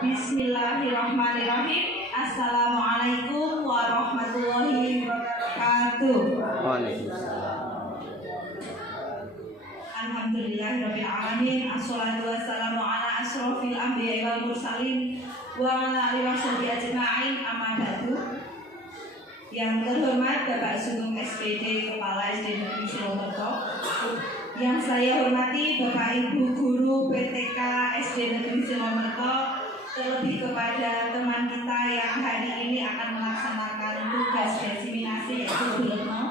Bismillahirrahmanirrahim. Assalamualaikum warahmatullahi wabarakatuh. Waalaikumsalam. Alhamdulillahirabbil alamin. Assalatu wassalamu ala asyrofil anbiya'i wal mursalin wa ala alihi washabihi ajma'in. Amma ba'du. Yang terhormat Bapak Sugeng SPD Kepala SD Negeri Silomerto, yang saya hormati Bapak Ibu Guru PTK SD Negeri Silomerto, terlebih kepada teman kita yang hari ini akan melaksanakan tugas desiminasi yaitu Bu Retno.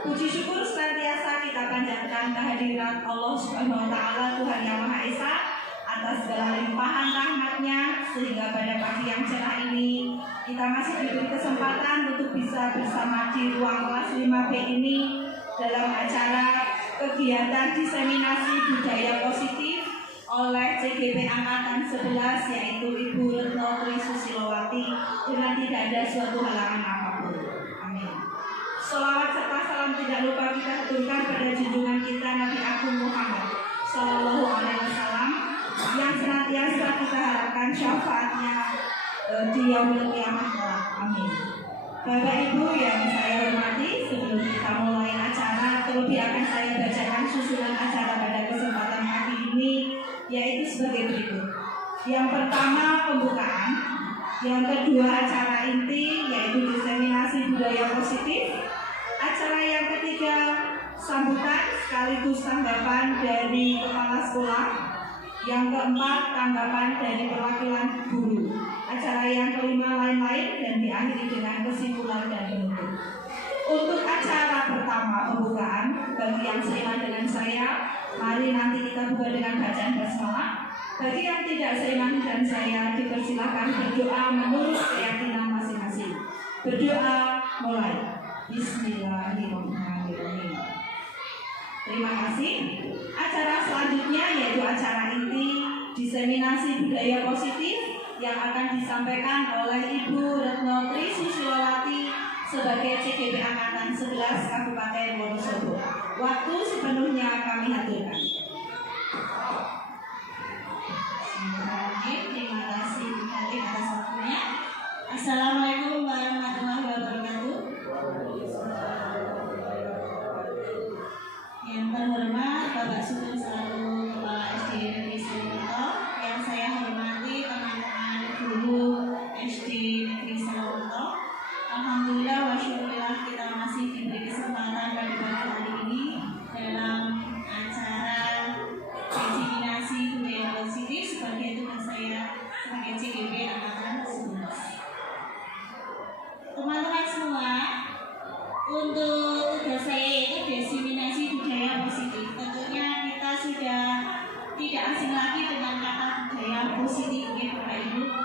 Puji syukur senantiasa kita panjatkan kehadiran Allah Subhanahu wa Ta'ala, Tuhan Yang Maha Esa, atas segala limpahan rahmat-Nya, sehingga pada pagi yang cerah ini kita masih diberi kesempatan untuk bisa bersama di ruang kelas 5B ini dalam acara kegiatan diseminasi budaya positif oleh CGP Angkatan 11, yaitu Ibu Retno Trisusilo-wati, dengan tidak ada suatu halangan apapun. Amin. Sholawat serta salam tidak lupa kita haturkan pada junjungan kita Nabi Agung Muhammad Sallallahu Alaihi Wasallam, yang senantiasa kita harapkan syafaatnya di yaumil qiyamah kelak. Amin. Bapak Ibu yang saya hormati, sebelum kita mulai acara, terlebih akan saya bacakan susunan acara pada kesempatan hari ini, yaitu sebagai berikut. Yang pertama, pembukaan. Yang kedua, acara inti, yaitu diseminasi budaya positif. Acara yang ketiga, sambutan sekaligus tanggapan dari kepala sekolah. Yang keempat, tanggapan dari perwakilan guru. Acara yang kelima, lain-lain, dan diakhiri dengan kesimpulan dan penutup. Untuk acara pertama, pembukaan, bagi yang seiman dengan saya, mari nanti kita buka dengan bacaan basmalah. Bagi yang tidak seiman dengan saya, dipersilakan berdoa menurut keyakinan masing-masing. Berdoa mulai. Bismillahirrahmanirrahim. Terima kasih. Acara selanjutnya yaitu acara inti diseminasi budaya positif yang akan disampaikan oleh Ibu Retno Trisusilo-wati sebagai CGP Angkatan 11 Kabupaten Wonosobo. Waktu sepenuhnya kami haturkan. Terima kasih atas waktunya. Assalamualaikum warahmatullahi wabarakatuh. Yang terhormat Bapak Sugeng selaku Kepala SD Negeri Silomerto, yang saya hormati teman-teman guru SD Negeri Silomerto. Alhamdulillah wa syukurillah kita masih diberi kesempatan pada pagi hari ini dalam acara diseminasi budaya positif sebagai tugas saya sebagai CGP Angkatan 11. Teman-teman semua, untuk tugas saya yaitu diseminasi budaya positif. Tentunya kita sudah tidak asing lagi dengan kata budaya positif, ya Bapak Ibu.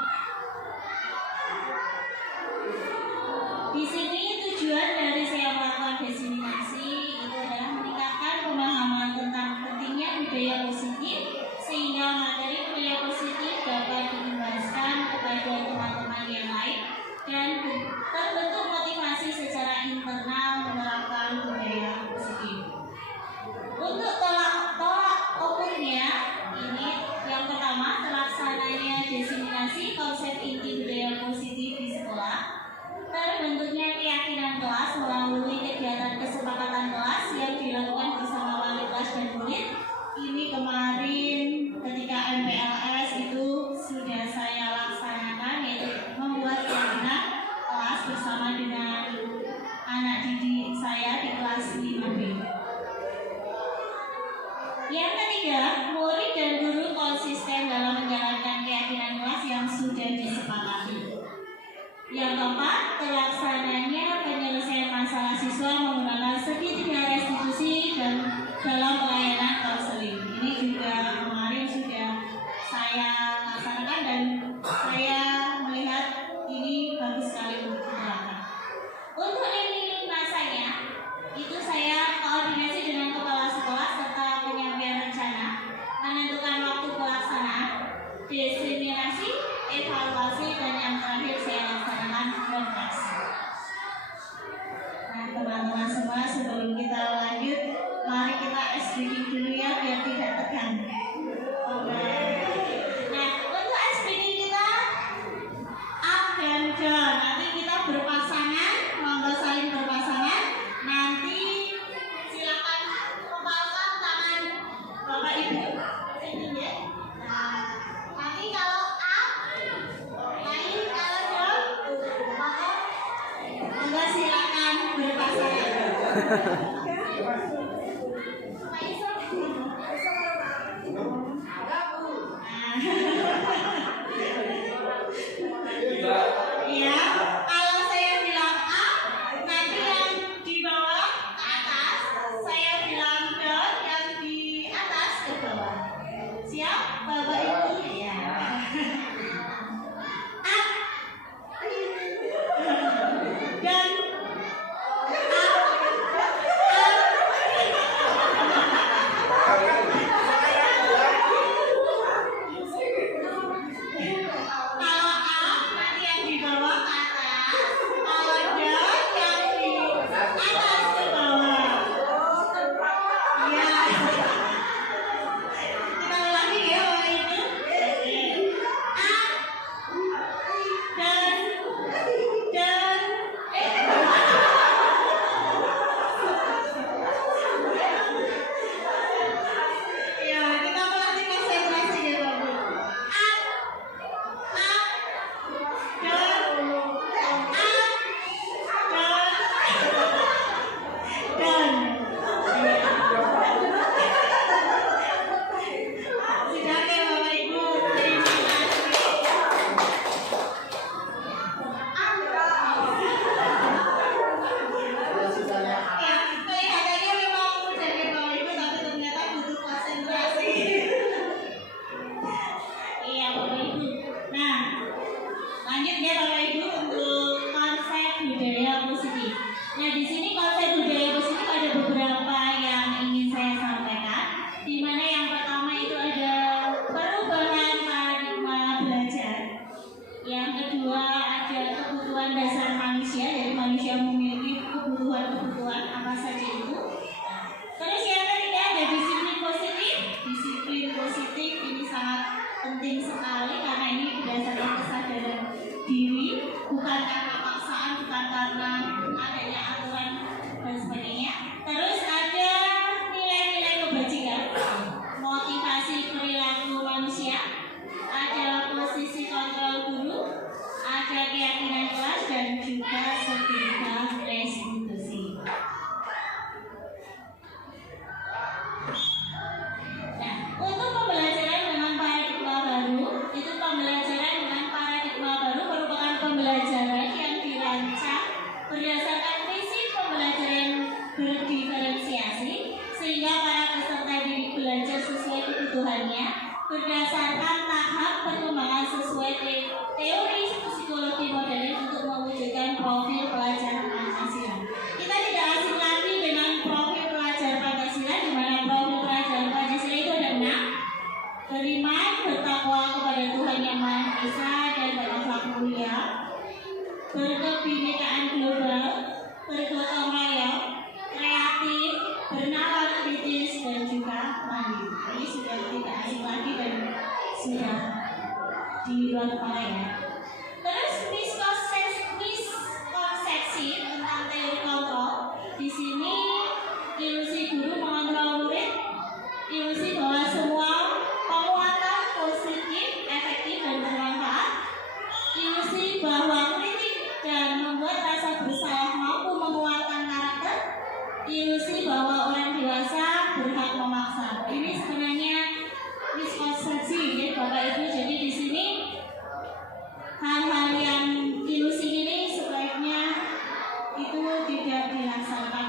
Di sini tujuan dari saya melakukan diseminasi itu adalah meningkatkan pemahaman tentang pentingnya budaya positif, sehingga materi budaya positif dapat dijelaskan kepada teman-teman yang lain dan terbentuk motivasi secara internal menerapkan budaya positif. Untuk tolak ukurnya ini yang pertama, terlaksananya diseminasi konsep inti budaya positif di sekolah, terbentuknya keyakinan kelas melalui kegiatan kesepakatan kelas yang dilakukan bersama wali kelas dan murid. Ini kemarin ketika MPLS itu sudah saya laksanakan, yaitu membuat keyakinan kelas bersama dengan anak didik saya di kelas 5B. Yang ketiga, murid dan guru konsisten dalam menjalankan keyakinan kelas yang sudah disepakati. Yang keempat, terlaksananya penyelesaian masalah siswa menggunakan segitiga restitusi dan dalam pelayanan konseling. Ini juga kemarin sudah saya laksanakan dan saya melihat ini bagus sekali untuk diterapkan. Untuk lini masanya, itu saya koordinasi dengan kepala sekolah serta penyampaian rencana, menentukan waktu pelaksanaan, diseminasi, evaluasi, dan yang terakhir saya laksanakan refleksi. Nah, teman-teman semua, sebelum kita lanjut, mari kita SBD dulu ya, biar tidak tegang. Nah, untuk SBD Ya, kalau saya bilang A, nanti yang di bawah ke atas. Saya bilang down, yang di atas ke bawah. Siap, Bapak Ibu? Ya. A. Dan kalau A nanti yang di bawah ke atas, kalau down yang di atas ke bawah. Ya. Kita ulangi ya Bapak Ibu. A dan ya kita melatih konsentrasi ya Bapak Ibu. A dan sudah ya Bapak Ibu, terima kasih. Ya, kelihatannya memang mudah ya Bapak Ibu, tapi ternyata butuh konsentrasi. Iya Bapak Ibu. Nah, lanjut ya Bapak Ibu untuk konsep budaya positif. Nah, di sini konsep budaya positif ada beberapa yang ingin saya sampaikan. Di mana yang pertama itu ada perubahan paradigma belajar. Yang kedua ada kebutuhan dasar manusia, jadi manusia memiliki kebutuhan apa saja itu. Terus yang ketiga ada disiplin positif. Disiplin positif ini sangat penting sekali karena ini berdasarkan kesadaran diri, bukan karena paksaan, bukan karena adanya aturan dan sebagainya. Terus ada nilai-nilai kebajikan, motivasi perilaku manusia, ada posisi kontrol guru, ada keyakinan kelas dan juga setika restitusi. Nah, untuk pembelajaran dengan paradigma baru, itu pembelajaran dengan paradigma baru merupakan pembelajaran yang dirancang berdasarkan prinsip pembelajaran berdiferensiasi, sehingga para peserta didik belajar sesuai kebutuhannya berdasarkan tahap perkembangan sesuai teori psikologi modern untuk mewujudkan profil pelajar Pancasila. Kita tidak asing lagi dengan profil pelajar Pancasila, di mana profil pelajar Pancasila itu ada 6: beriman, bertakwa kepada Tuhan Yang Maha Esa dan berakhlak mulia, berkebinekaan global, bergotong royong, kreatif, bernalar kritis dan juga mandiri. Ini sudah tidak asing lagi dan sudah di luar kepala ya. Terus miskonsepsi tentang teori kontrol. Di sini ilusi guru mengontrol murid, ilusi bahwa semua penguatan positif, efektif dan bermanfaat, ilusi bahwa kritik dan membuat rasa bersalah mampu menguatkan karakter, ilusi bahwa orang dewasa berhak memaksa. Ini sebenarnya miskonsepsi ya Bapak Ibu. Jadi di sini hal-hal yang ilusi ini sebaiknya itu tidak dilaksanakan.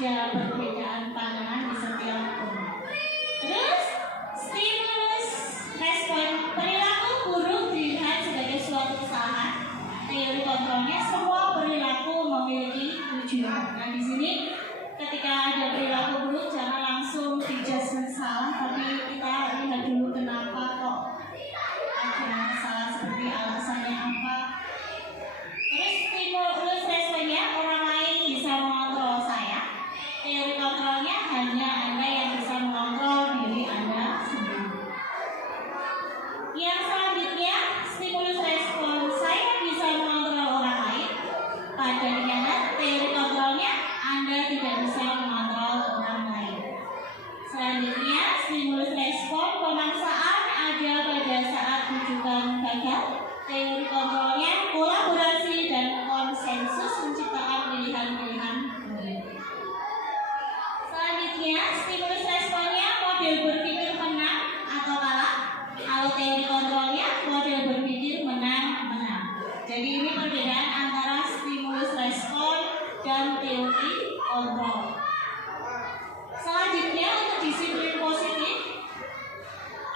ada perbedaan pandangan di setiap orang. Terus stimulus respon perilaku buruk dilihat sebagai suatu kesalahan. Teori kontrolnya semua perilaku memiliki tujuan. Nah di sini ketika ada perilaku buruk jangan langsung dijudgment salah, tapi kita lihat dulu kenapa kok ada salah, seperti alasannya apa. Terus stimulus responnya orang lain bisa mengontrol saya. Teori kontrolnya hanya Anda yang bisa mengontrol diri Anda sendiri. Yang selanjutnya, stimulus respon saya bisa mengontrol orang lain. Pada dikatakan teori kontrolnya Anda tidak bisa mengontrol orang lain. Selanjutnya, stimulus respon pemaksaan ada pada saat rujukan gagal. Teori kontrolnya kolaborasi dan konsensus menciptakan pilihan-pilihan. Selanjutnya, stimulus responnya model berpikir menang atau kalah. Kalau teori kontrolnya model berpikir menang-menang. Jadi ini perbedaan antara stimulus respon dan teori kontrol. Selanjutnya, untuk disiplin positif.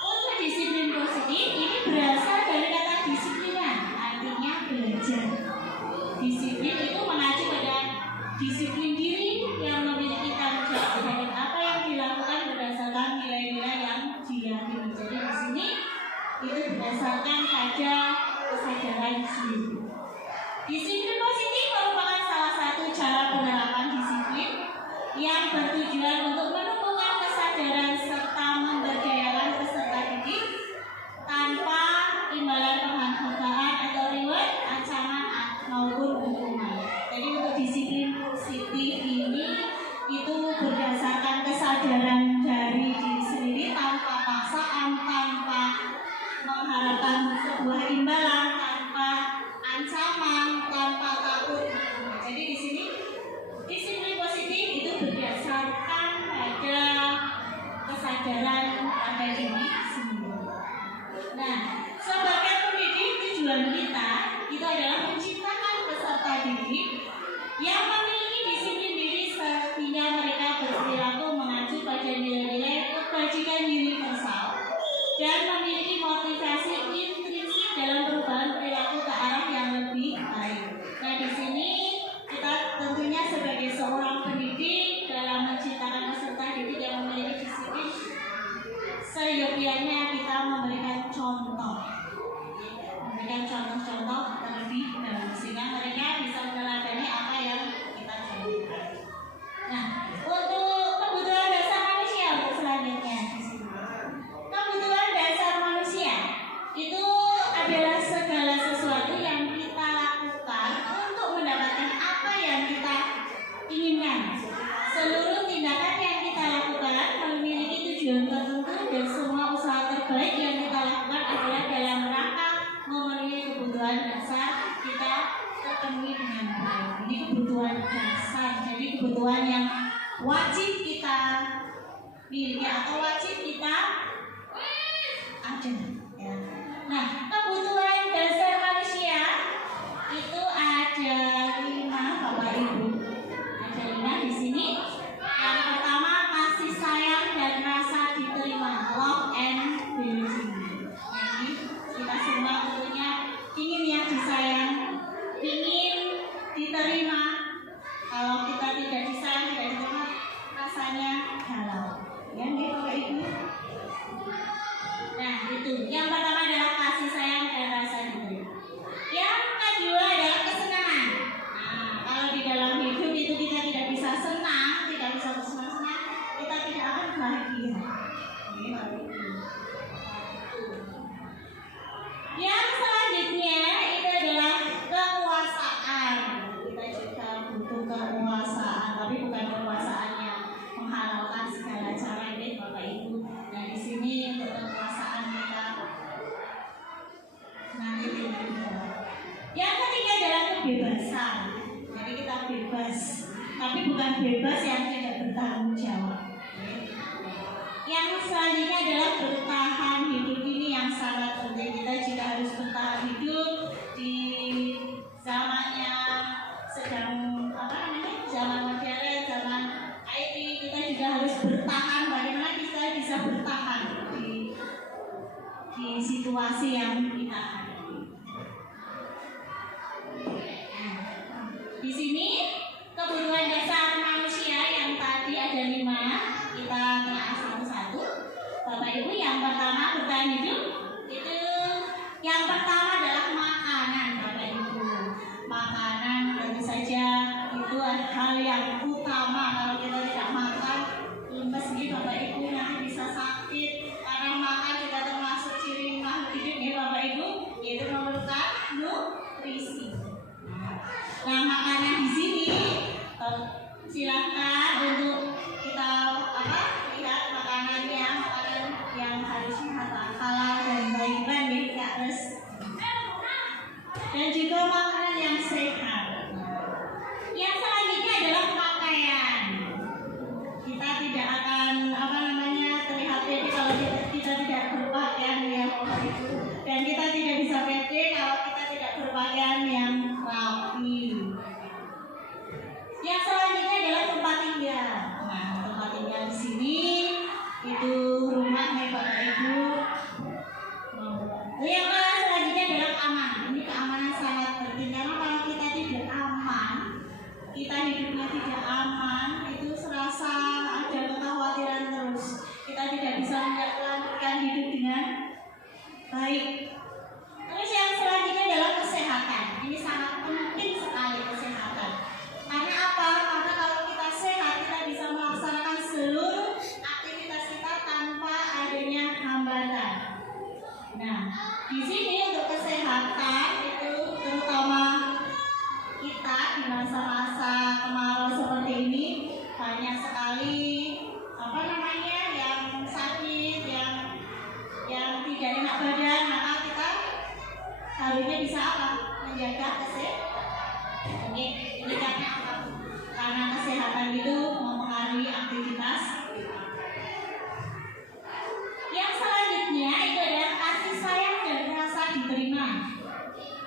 Untuk disiplin positif ini berasal dari kata disiplinan, artinya belajar. Disiplin itu mengacu pada disiplin diri yang memiliki tanggung jawab terhadap apa yang dilakukan berdasarkan nilai-nilai yang diyakini. Jadi di sini itu berdasarkan pada kesadaran diri. Disiplin positif merupakan salah satu cara penerapan disiplin yang bertujuan untuk menumbuhkan kesadaran serta memberdayakan peserta didik tanpa imbalan penghargaan atau reward, ancaman maupun hukuman. Jadi untuk disiplin positif ini itu berdasarkan kesadaran dari diri sendiri tanpa paksaan, tanpa mengharapkan sebuah imbalan, tanpa ancaman, tanpa takut. Jadi di sini disiplin positif itu berdasarkan pada kesadaran pada diri sendiri. Nah, sebagai pendidik tujuan kita itu adalah menciptakan peserta didik yang memiliki disiplin diri sehingga mereka berperilaku mengacu pada nilai-nilai kebajikan universal dan memiliki motivasi intrinsik dalam perubahan perilaku ke arah yang lebih baik. Nah, di sini kita tentunya sebagai seorang pendidik dalam menciptakan peserta didik yang memiliki disiplin, seyogianya kita memberikan contoh terlebih dahulu sehingga mereka bisa meneladani apa yang kita contohkan. Nah, untuk kebutuhan dasar manusia untuk selanjutnya di sini. Kebutuhan dasar manusia itu adalah segala sesuatu yang kita lakukan untuk mendapatkan apa yang kita inginkan. Seluruh tindakan yang kita lakukan memiliki tujuan tertentu dan semua usaha terbaik yang kita lakukan adalah dalam rangka memenuhi kebutuhan dasar kita terpenuhi dengan baik. Ini kebutuhan dasar, jadi kebutuhan yang wajib kita miliki atau wajib kita ada. Ya. Nah, kebutuhan dasar manusia itu ada 5, Bapak Ibu. Ada 5 di sini. Yang pertama, kasih sayang dan rasa diterima, love and belonging. Jadi kita semua tentunya ingin yang disayang, ingin diterima. Kalau kita tidak disayang, tidak diterima, rasanya galau. Ya, nih Bapak Ibu. Nah, itu yang pertama adalah kasih sayang dan rasa diterima. Yang kedua adalah kesenangan. Nah, kalau di dalam hidup itu kita tidak bisa senang, tidak bisa bersenang-senang, kita tidak akan bahagia. Yang selanjutnya itu adalah kekuasaan. Kita juga butuh kekuasaan, tapi bukan kekuasaan yang menghalalkan segala cara ini, Bapak Ibu. Nah, di sini untuk kekuasaan kita nanti yang ketiga adalah kebebasan. Jadi kita bebas, tapi bukan bebas yang tidak bertanggung jawab. Yang selanjutnya adalah bertahan hidup. Ini yang sangat penting. Kita juga harus bertahan hidup di zaman yang sedang zaman modern, zaman bertahan, bagaimana kita bisa bertahan di situasi yang kita hadapi. Nah, di sini kebutuhan dasar manusia yang tadi ada 5, kita telah satu-satu. Bapak Ibu, yang pertama bertahan hidup itu yang pertama adalah makanan. Bapak Ibu, makanan tentu saja itu hal yang utama. Kalau kita tidak makan, lemes nih Bapak Ibu, nanti bisa sakit. Karena makan juga termasuk ciri makhluk hidup ya Bapak Ibu, yaitu memerlukan nutrisi. Nah, makanan di sini silakan untuk kita lihat makanannya, makanan yang harusnya halal dan baik-baik ya, tidak harus, dan juga makanan yang sehat. Yang selanjutnya adalah pakaian. Kita tidak akan terlihat pede kalau kita tidak berpakaian yang itu, dan kita tidak bisa pede kalau kita tidak berpakaian yang rapi. Yang selanjutnya adalah tempat tinggal. Nah, tempat tinggal di sini itu rumah nih Bapak Ibu. Yang selanjutnya adalah keamanan. Ini keamanan sangat penting, karena kalau kita tidak aman, kita hidupnya tidak aman, itu serasa ada kekhawatiran terus. Kita tidak bisa melanjutkan hidup dengan baik. Terus yang selanjutnya adalah kesehatan. Ini sangat penting sekali kesehatan. Karena apa? Karena kalau kita sehat, kita bisa melaksanakan seluruh aktivitas kita tanpa adanya hambatan. Nah, di sini untuk kesehatan itu terutama kita di masa-masa kemarau seperti ini banyak sekali yang sakit, yang tidak enak badan, maka kita harusnya bisa menjaga kesehatan. Ini karena apa? Karena kesehatan itu mempengaruhi aktivitas kita. Yang selanjutnya itu adalah kasih sayang dan rasa diterima.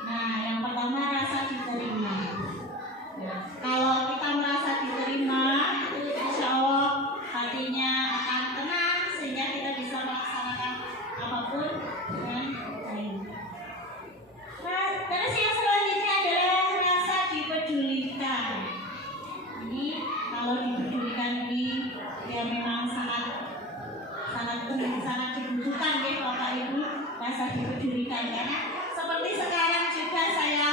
Nah, yang pertama rasa diterima. Nah, kalau kita merasa diterima, itu insya Allah hatinya akan tenang sehingga kita bisa melaksanakan apapun dengan baik. Nah, terus yang selanjutnya adalah rasa dipedulikan. Ini kalau dipedulikan ini ya memang sangat penting, sangat dibutuhkan ya Bapak Ibu, rasa dipedulikan. Karena seperti sekarang juga saya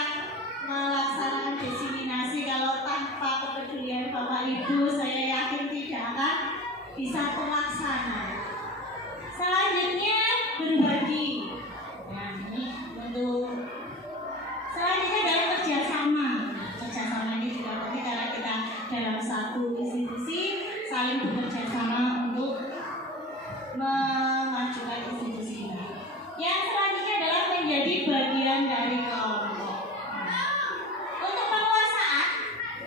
melaksanakan diseminasi, kalau tanpa kepedulian Bapak Ibu saya yakin tidak akan bisa terlaksana. Selanjutnya berbagi. Nah, ini untuk selanjutnya adalah kerjasama. Kerjasama ini juga penting karena kita dalam satu institusi saling bekerja sama untuk memajukan institusi ini. Yang selanjutnya adalah menjadi bagian dari kelompok. Untuk penguasaan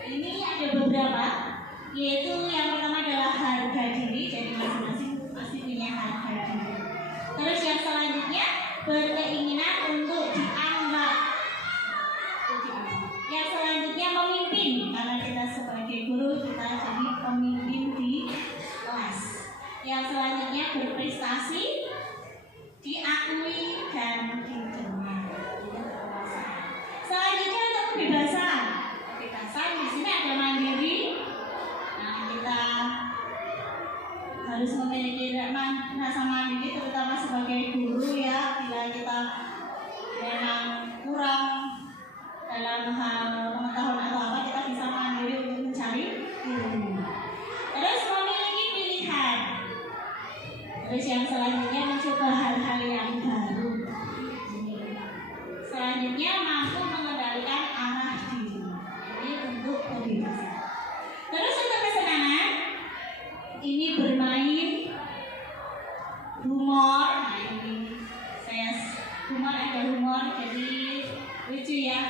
ini ada beberapa, yaitu yang pertama adalah harga diri, jadi masing-masing pasti punya harga diri. Terus yang selanjutnya berkeinginan untuk dianggap. Yang selanjutnya memimpin, karena kita sebagai guru kita jadi pemimpin di kelas. Yang selanjutnya berprestasi, diakui dan didengar. Selanjutnya untuk kebebasan. Kebebasan di sini ada mandiri. Nah, kita harus memiliki rasa mandiri, terutama sebagai guru ya. Bila kita memang kurang dalam hal pengetahuan atau apa, kita bisa mandiri untuk mencari ilmu. Terus memiliki pilihan. Terus yang selanjutnya mencoba hal-hal yang baru. Selanjutnya mampu mengendalikan arah diri. Ini untuk kebebasan. Terus untuk kesenangan, ini bermain, humor. Nah, ini saya humor, ada humor jadi lucu ya.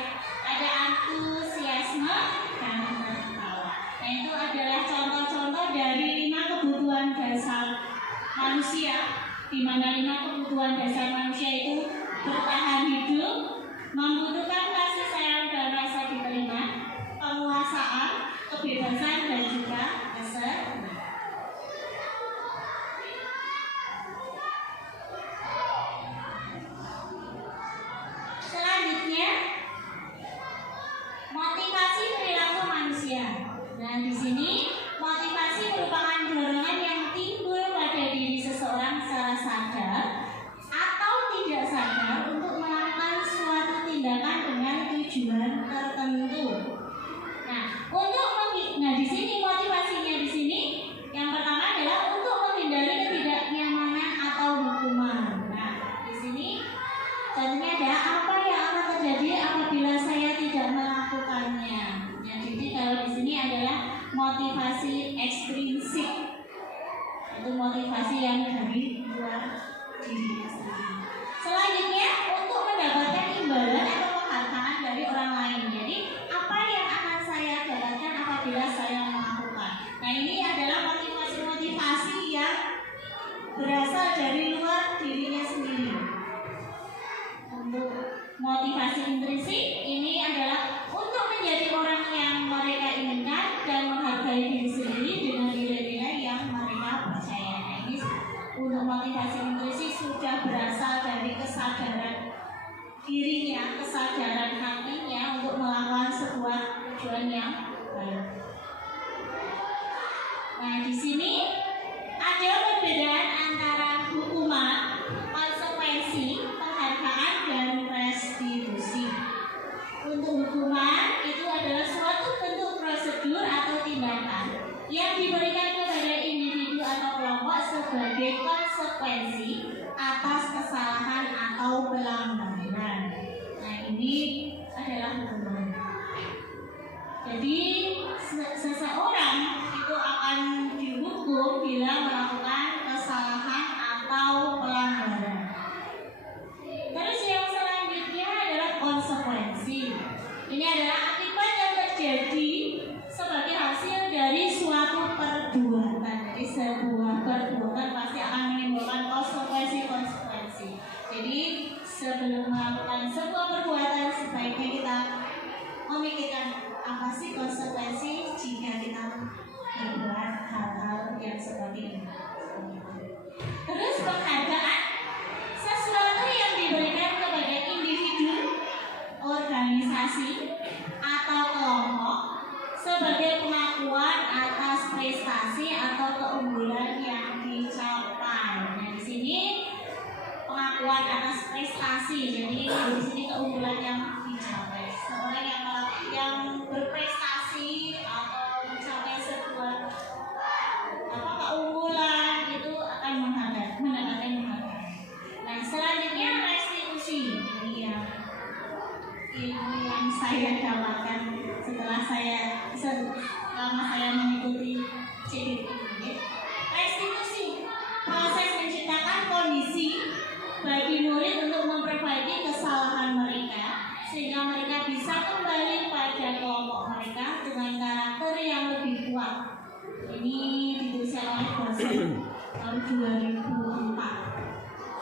Ada antusiasme dan tertawa. Nah, itu adalah contoh-contoh dari 5 kebutuhan dasar manusia, di mana 5 kebutuhan dasar manusia itu bertahan hidup, membutuhkan kasih sayang dan rasa diterima, penguasaan, kebebasan dan juga kesenangan. motivasi ekstrinsik, itu motivasi yang dari luar diri sendiri. Selanjutnya, untuk mendapatkan imbalan atau penghargaan dari orang lain. Jadi apa yang akan saya dapatkan apabila saya melakukan. Nah, ini adalah motivasi-motivasi yang berasal dari luar dirinya sendiri. Untuk motivasi intrinsik ini adalah untuk menjadi orang yang mereka inginkan dan menghargai diri sendiri dengan nilai-nilai yang mereka percaya. Nah, ini untuk motivasi intrinsik sudah berasal dari kesadaran dirinya, kesadaran hatinya untuk melakukan sebuah tujuan yang baik. Nah, di sini ada perbedaan antara hukuman, konsekuensi, penghargaan, dan restitusi. Untuk hukuman itu adalah suatu bentuk prosedur atau tindakan yang diberikan kepada individu atau kelompok sebagai konsekuensi atas kesalahan atau pelanggaran. Nah, ini adalah hukuman. Jadi seseorang itu akan dihukum bila melakukan kesalahan atau pelanggaran. Terus yang selanjutnya adalah konsekuensi. Ini adalah akibat yang terjadi sebagai hasil dari suatu perbuatan. Jadi sebuah perbuatan pasti akan menimbulkan konsekuensi. Jadi sebelum melakukan sebuah perbuatan sebaiknya kita memikirkan apa sih konsekuensi jika kita berbuat hal-hal yang seperti ini. Terus penghargaan, sesuatu yang diberikan kepada individu, organisasi, atau kelompok sebagai pengakuan atas prestasi atau keunggulan yang dicapai. Nah, di sini pengakuan atas prestasi. Jadi di sini keunggulan yang dicapai. Seorang yang berprestasi atau mencapai sebuah keunggulan itu akan mendapatkan penghargaan. Nah, selanjutnya restitusi. Ini yang saya dapatkan selama saya mengikuti CDT ini. Restitusi, proses menciptakan kondisi bagi murid untuk memperbaiki kesalahan mereka sehingga mereka bisa kembali pada kelompok mereka dengan karakter yang lebih kuat. Ini ditulis oleh dosen tahun 2004.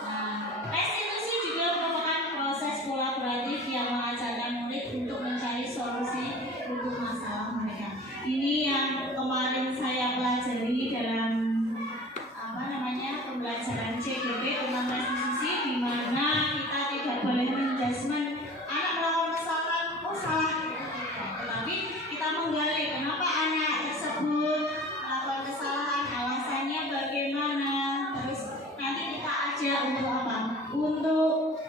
Nah, restitusi juga merupakan proses kolaboratif yang mengajarkan murid untuk mencari solusi untuk masalah mereka. Ini yang kemarin saya pelajari dalam pembelajaran CGP tentang restitusi, di mana kita tidak boleh menjudgment anak melakukan kesalahan, salah, tetapi kita menggali kenapa anak tersebut melakukan kesalahan, alasannya bagaimana, terus nanti kita ajak untuk apa? Untuk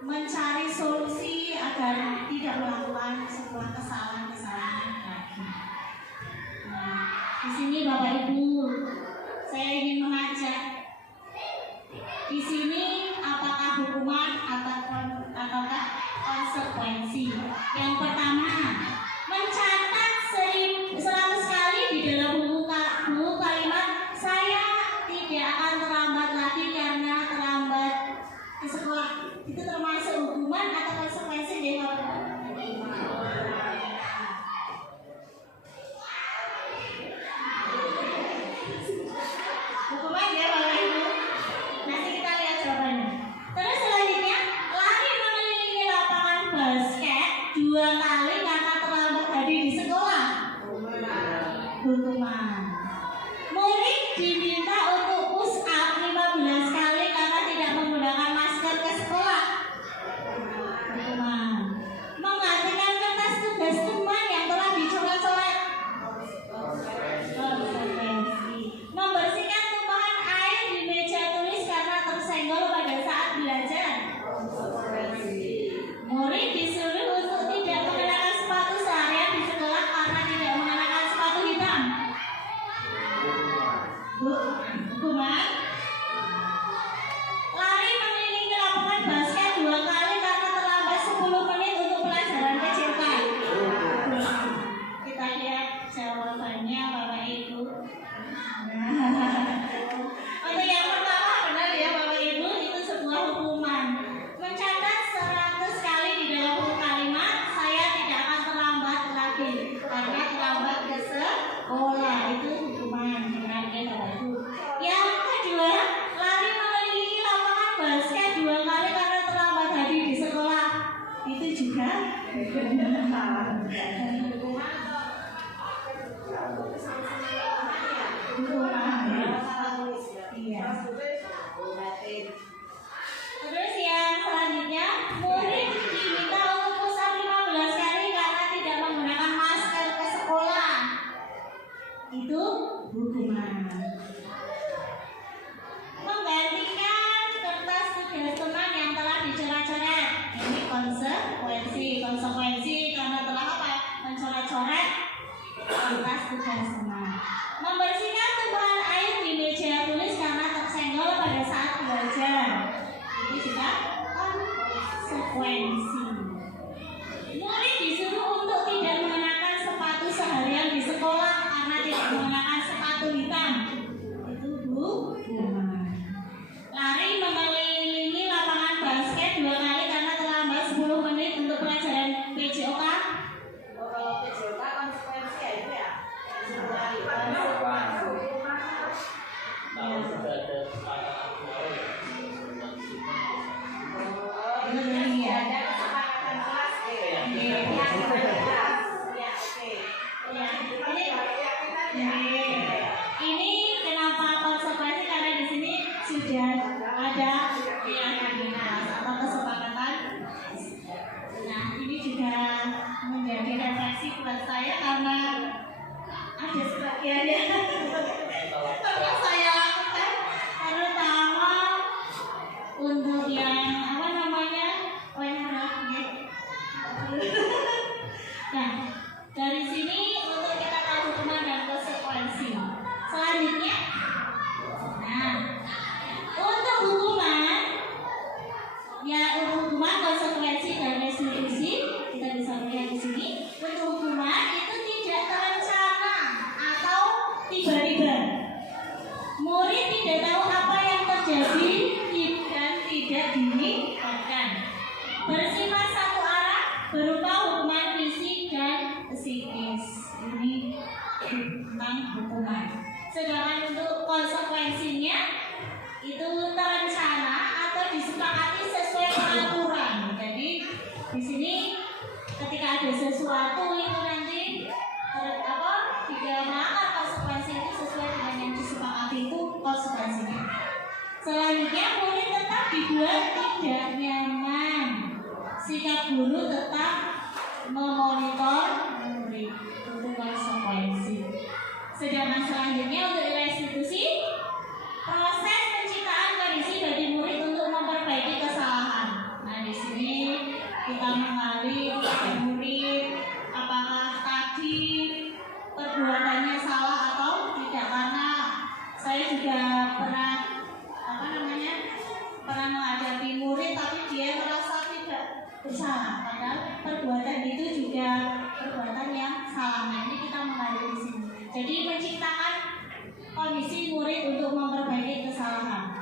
mencari solusi agar tidak melakukan sebuah kesalahan-kesalahan lagi. Nah, di sini Bapak Ibu, saya ingin mengajak di sini apakah hukuman ataukah konsekuensi. Yang pertama, mencatat 100 kali di dalam buku kalimat saya tidak akan terlambat lagi karena terlambat ke sekolah. Itu termasuk hukuman atau konsekuensi deh Bapak? Hukuman ya Bapak Ibu. Nanti kita lihat jawabannya. Terus selanjutnya, lari mengelilingi lapangan basket 2 kali karena terlambat tadi di sekolah. Hukuman. Murid diminta untuk push up 15 kali karena tidak menggunakan masker ke sekolah. Hukuman. Menggantikan kertas tugas teman yang telah dicoret-coret. Membersihkan tumpahan air di meja tulis karena tersenggol pada saat belajar. Murid disuruh untuk tidak mengenakan sepatu seharian di sekolah karena tidak mengenakan sepatu hitam. hukuman ya. Iya. Terus yang selanjutnya, murid diminta untuk push-up 15 kali karena tidak menggunakan masker ke sekolah. Itu hukuman. Menggantikan kertas tugas teman yang telah dicoret-coret. Ini konsekuensi karena telah apa? Mencoret-coret kertas tugas teman. Membersihkan tumpahan air di meja tulis karena tersenggol pada saat belajar. Ini juga konsekuensi. Murid disuruh untuk tidak mengenakan sepatu seharian di sekolah karena tidak mengenakan sepatu hitam. Itu hukuman. Lari mengelilingi lapangan basket 2 kali karena terlambat 10 menit untuk pelajaran PJOK. Kalau PJOK konsekuensi ya itu ya. Ini kenapa konsekuensi karena di sini sudah ada keyakinan atau kesepakatan. Nah, ini juga menjadi refleksi buat saya karena ada sebagian yang pernah saya lakukan, terutama untuk yang apa namanya nah, dari sini untuk kita tahu hukuman dan konsekuensi. Selanjutnya, nah, untuk hukuman, ya untuk hukuman, konsekuensi dan restitusi kita bisa melihat di sini. Untuk hukuman itu tidak terencana atau tiba-tiba. Murid tidak tahu apa yang terjadi dan tidak diingatkan. Bersifat satu arah berupa hukuman fisik dan psikis. Ini tentang hukuman. Sedangkan untuk konsekuensinya itu terencana atau disepakati sesuai peraturan. Jadi di sini ketika ada sesuatu itu nanti jika melanggar konsekuensi itu sesuai dengan yang disepakati itu konsekuensinya. Selanjutnya, murid tetap dibuat tidak nyaman. Sikap guru tetap memonitor murid untuk konsekuensi. Sedangkan selanjutnya untuk restitusi, proses penciptaan kondisi bagi murid untuk memperbaiki kesalahan. Nah, di sini kita mengenali murid apakah tadi perbuatannya salah atau tidak, karena saya juga pernah menghadapi murid tapi dia merasa tidak bersalah, padahal perbuatan itu juga perbuatan yang salah. Nah, ini kita mengenali di sini. Jadi menciptakan kondisi murid untuk memperbaiki kesalahan.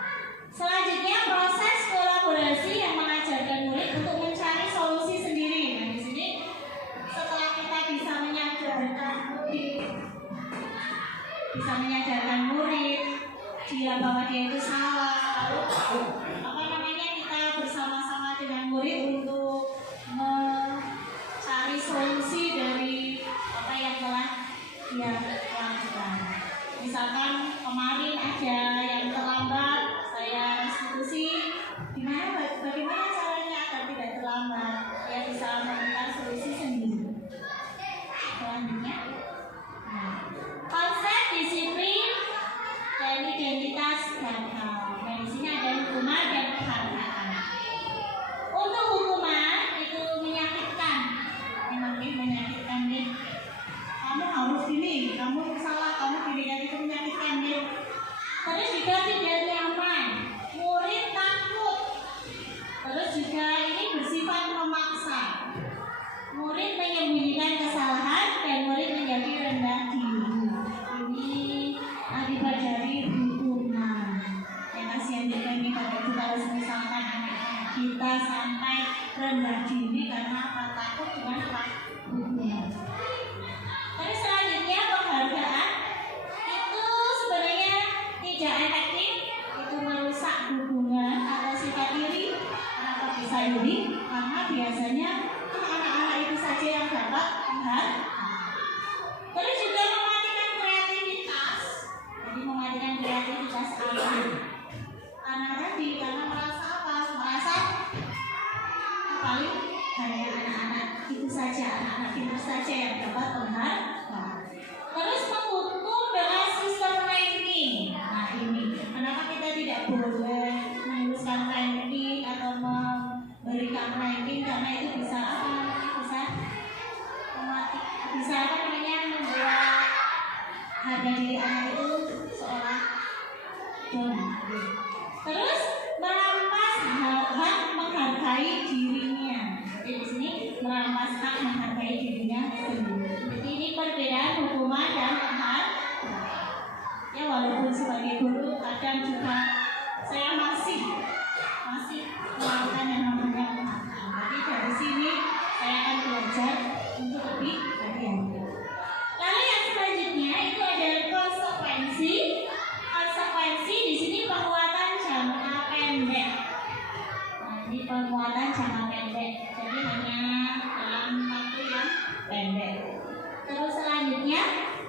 Selanjutnya, proses kolaborasi yang mengajarkan murid untuk mencari solusi sendiri. Nah, di sini setelah kita bisa menyadarkan murid bahwa dia itu salah, lalu kita bersama-sama dengan murid untuk mencari solusi dari apa yang telah dia lakukan. Misalkan kemarin ada yang terlambat, saya restitusi bagaimana caranya agar tidak terlambat, dia bisa menemukan solusi sendiri. Selanjutnya, konsep disiplin dan identitas gagal. Nah, di sini ada hukuman dan penghargaan. Untuk hukuman itu menyakitkan, memang menyakitkan nih. Kamu harus gini, kamu salah, kamu gini, dan itu menyakitkan nih. Terus juga tidak nyaman, murid takut. Terus juga ini bersifat memaksa. Murid menyembunyikan kesalahan dan murid menjadi rendah diri. Ini akibat dari hukuman. Yang kasihan juga ini pada kita harus misalkan anak-anak kita sampai rendah diri karena apa? Takut dengan hukuman. Terus selanjutnya penghargaan itu sebenarnya tidak efektif, itu merusak hubungan atau sifat diri. Kenapa bisa ini? Karena biasanya anak-anak itu saja yang dapat penghargaan. Terus juga mematikan kreativitas. harga diri anak itu seolah don. Terus merampas hak menghargai dirinya. Jadi di sini merampas hak menghargai dirinya sendiri. Jadi ini perbedaan hukuman dan hal. Ya walaupun sebagai guru kadang juga saya masih melakukan yang namanya penghakiman. Tapi dari sini saya akan belajar untuk lebih hati-hati. Lalu yang selanjutnya itu ada konsekuensi. Konsekuensi di sini penguatan jangka pendek. Nah, ini penguatan jangka pendek. Jadi hanya dalam waktu yang pendek. Terus selanjutnya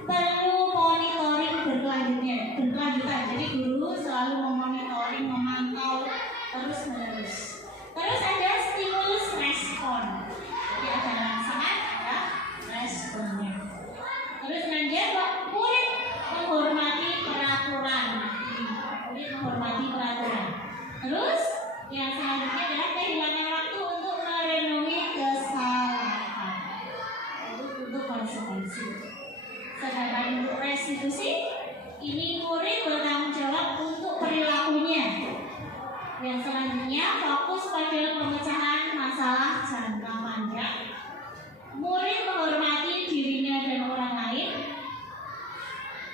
perlu monitoring berkelanjutan. Jadi guru selalu memonitoring, memantau terus menerus. Terus ada stimulus respon. Jadi ada rangsangan, ada responnya. Terus selanjutnya murid menghormati peraturan. Murid menghormati peraturan. Terus yang selanjutnya adalah kehilangan waktu untuk merenungi kesalahan. Untuk konsekuensi. Sedangkan untuk restitusi, ini murid bertanggung jawab untuk perilakunya. Yang selanjutnya fokus pada pemecahan masalah jangka panjang. Murid menghormati dirinya dan orang lain.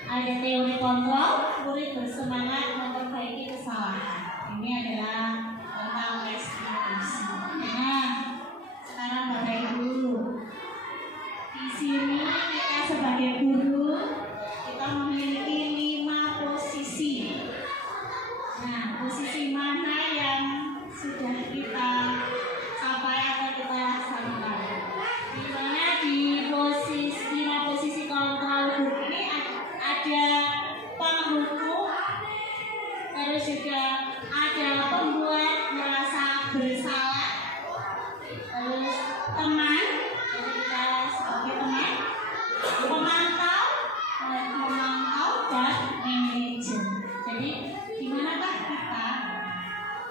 Ada teori kontrol, murid bersemangat memperbaiki kesalahan. Ini adalah tentang restitusi. Nah, sekarang Bapak Ibu, di sini kita sebagai guru kita memiliki 5 posisi. Nah, posisi mana yang sudah kita capai atau kita laksanakan? Di mana di posisi 5 posisi kontrol guru ini ada penghukum, terus juga ada pembuat merasa bersalah, terus teman, jadi kita sebagai teman, pemantau dan manajer. Jadi di manakah kita?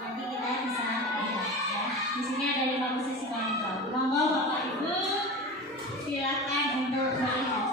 Nanti kita bisa lihat ya. Di sini ada 5 posisi kontrol. Monggo Bapak Ibu silakan untuk melihat.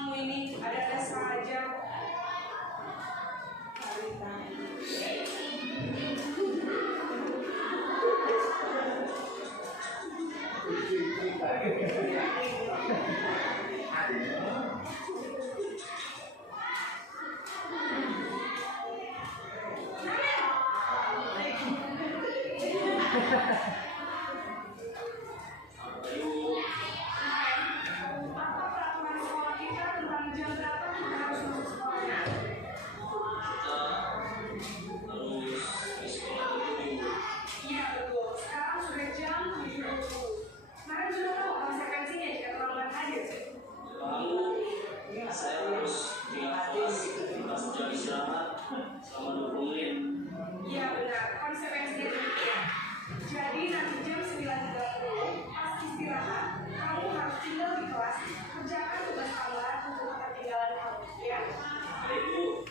kamu ini ada-ada saja. Apa peraturan sekolah kita tentang jam berapa kita harus masuk sekolahnya? Iya betul, sekarang sudah jam 7.20. Kemarin sudah tahu konsekuensinya jika terlambat hadir. Saya harus jam istirahat selama 20 menit. Iya benar, konsekuensinya demikian. Jadi nanti jam 9.30 pas istirahat, kamu harus tinggal di kelas, kerjakan tugas tambahan untuk ketinggalan kamu, ya? Ibu,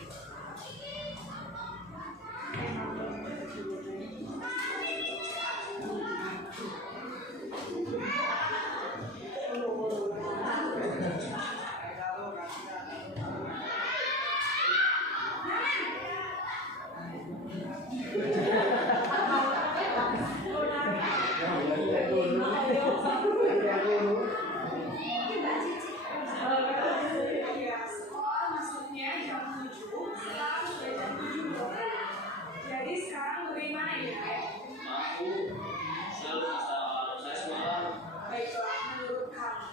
Iya, sekolah masuknya jam 7, sekarang sudah jam 7.20. Jadi sekarang bagaimana ya, Kak? aku selalu saya semalam Baiklah, menurut kamu,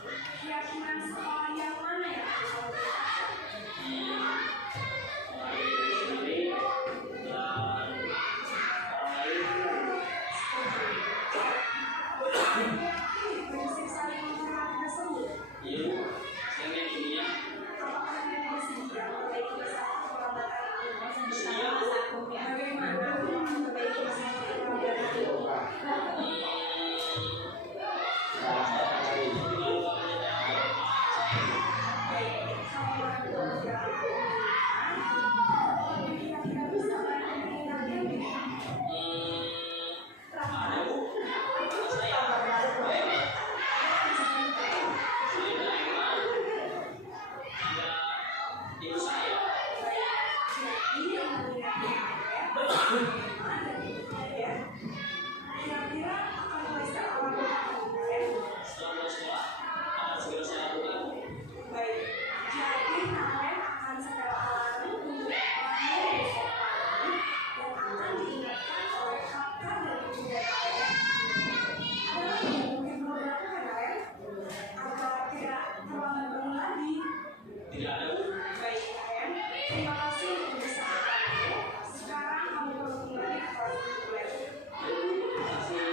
keyakinan sekolah yang mana yang harus kamu berikan? sendiri dan orang lain. Prinsip saling menghormati tersebut. Iya, saya meyakininya. Apakah Anda bersedia memperbaiki masalah perlambatan ini? Bersama Mas Agung ya. Bagaimana memperbaiki masalah perlambatan ini? Baik, kalau orang tua tidak kita tidak bisa mengingatkan diri. Ada bu, saya ibu saya. Kira-kira akan bisa awal Setelah sekolah akan segera saya lakukan. baik. Jadi kalian akan setel alarm untuk bangun besok pagi dan akan diingatkan oleh kakak dan ibu kalian. Ada lagi yang mungkin perlu dilakukan kalian agar tidak terlambat bangun lagi. Tidak ada bu. Baik kalian, terima kasih untuk kebersamaan. Sekarang kamu perlu kembali ke kelas reguler. Terima kasih.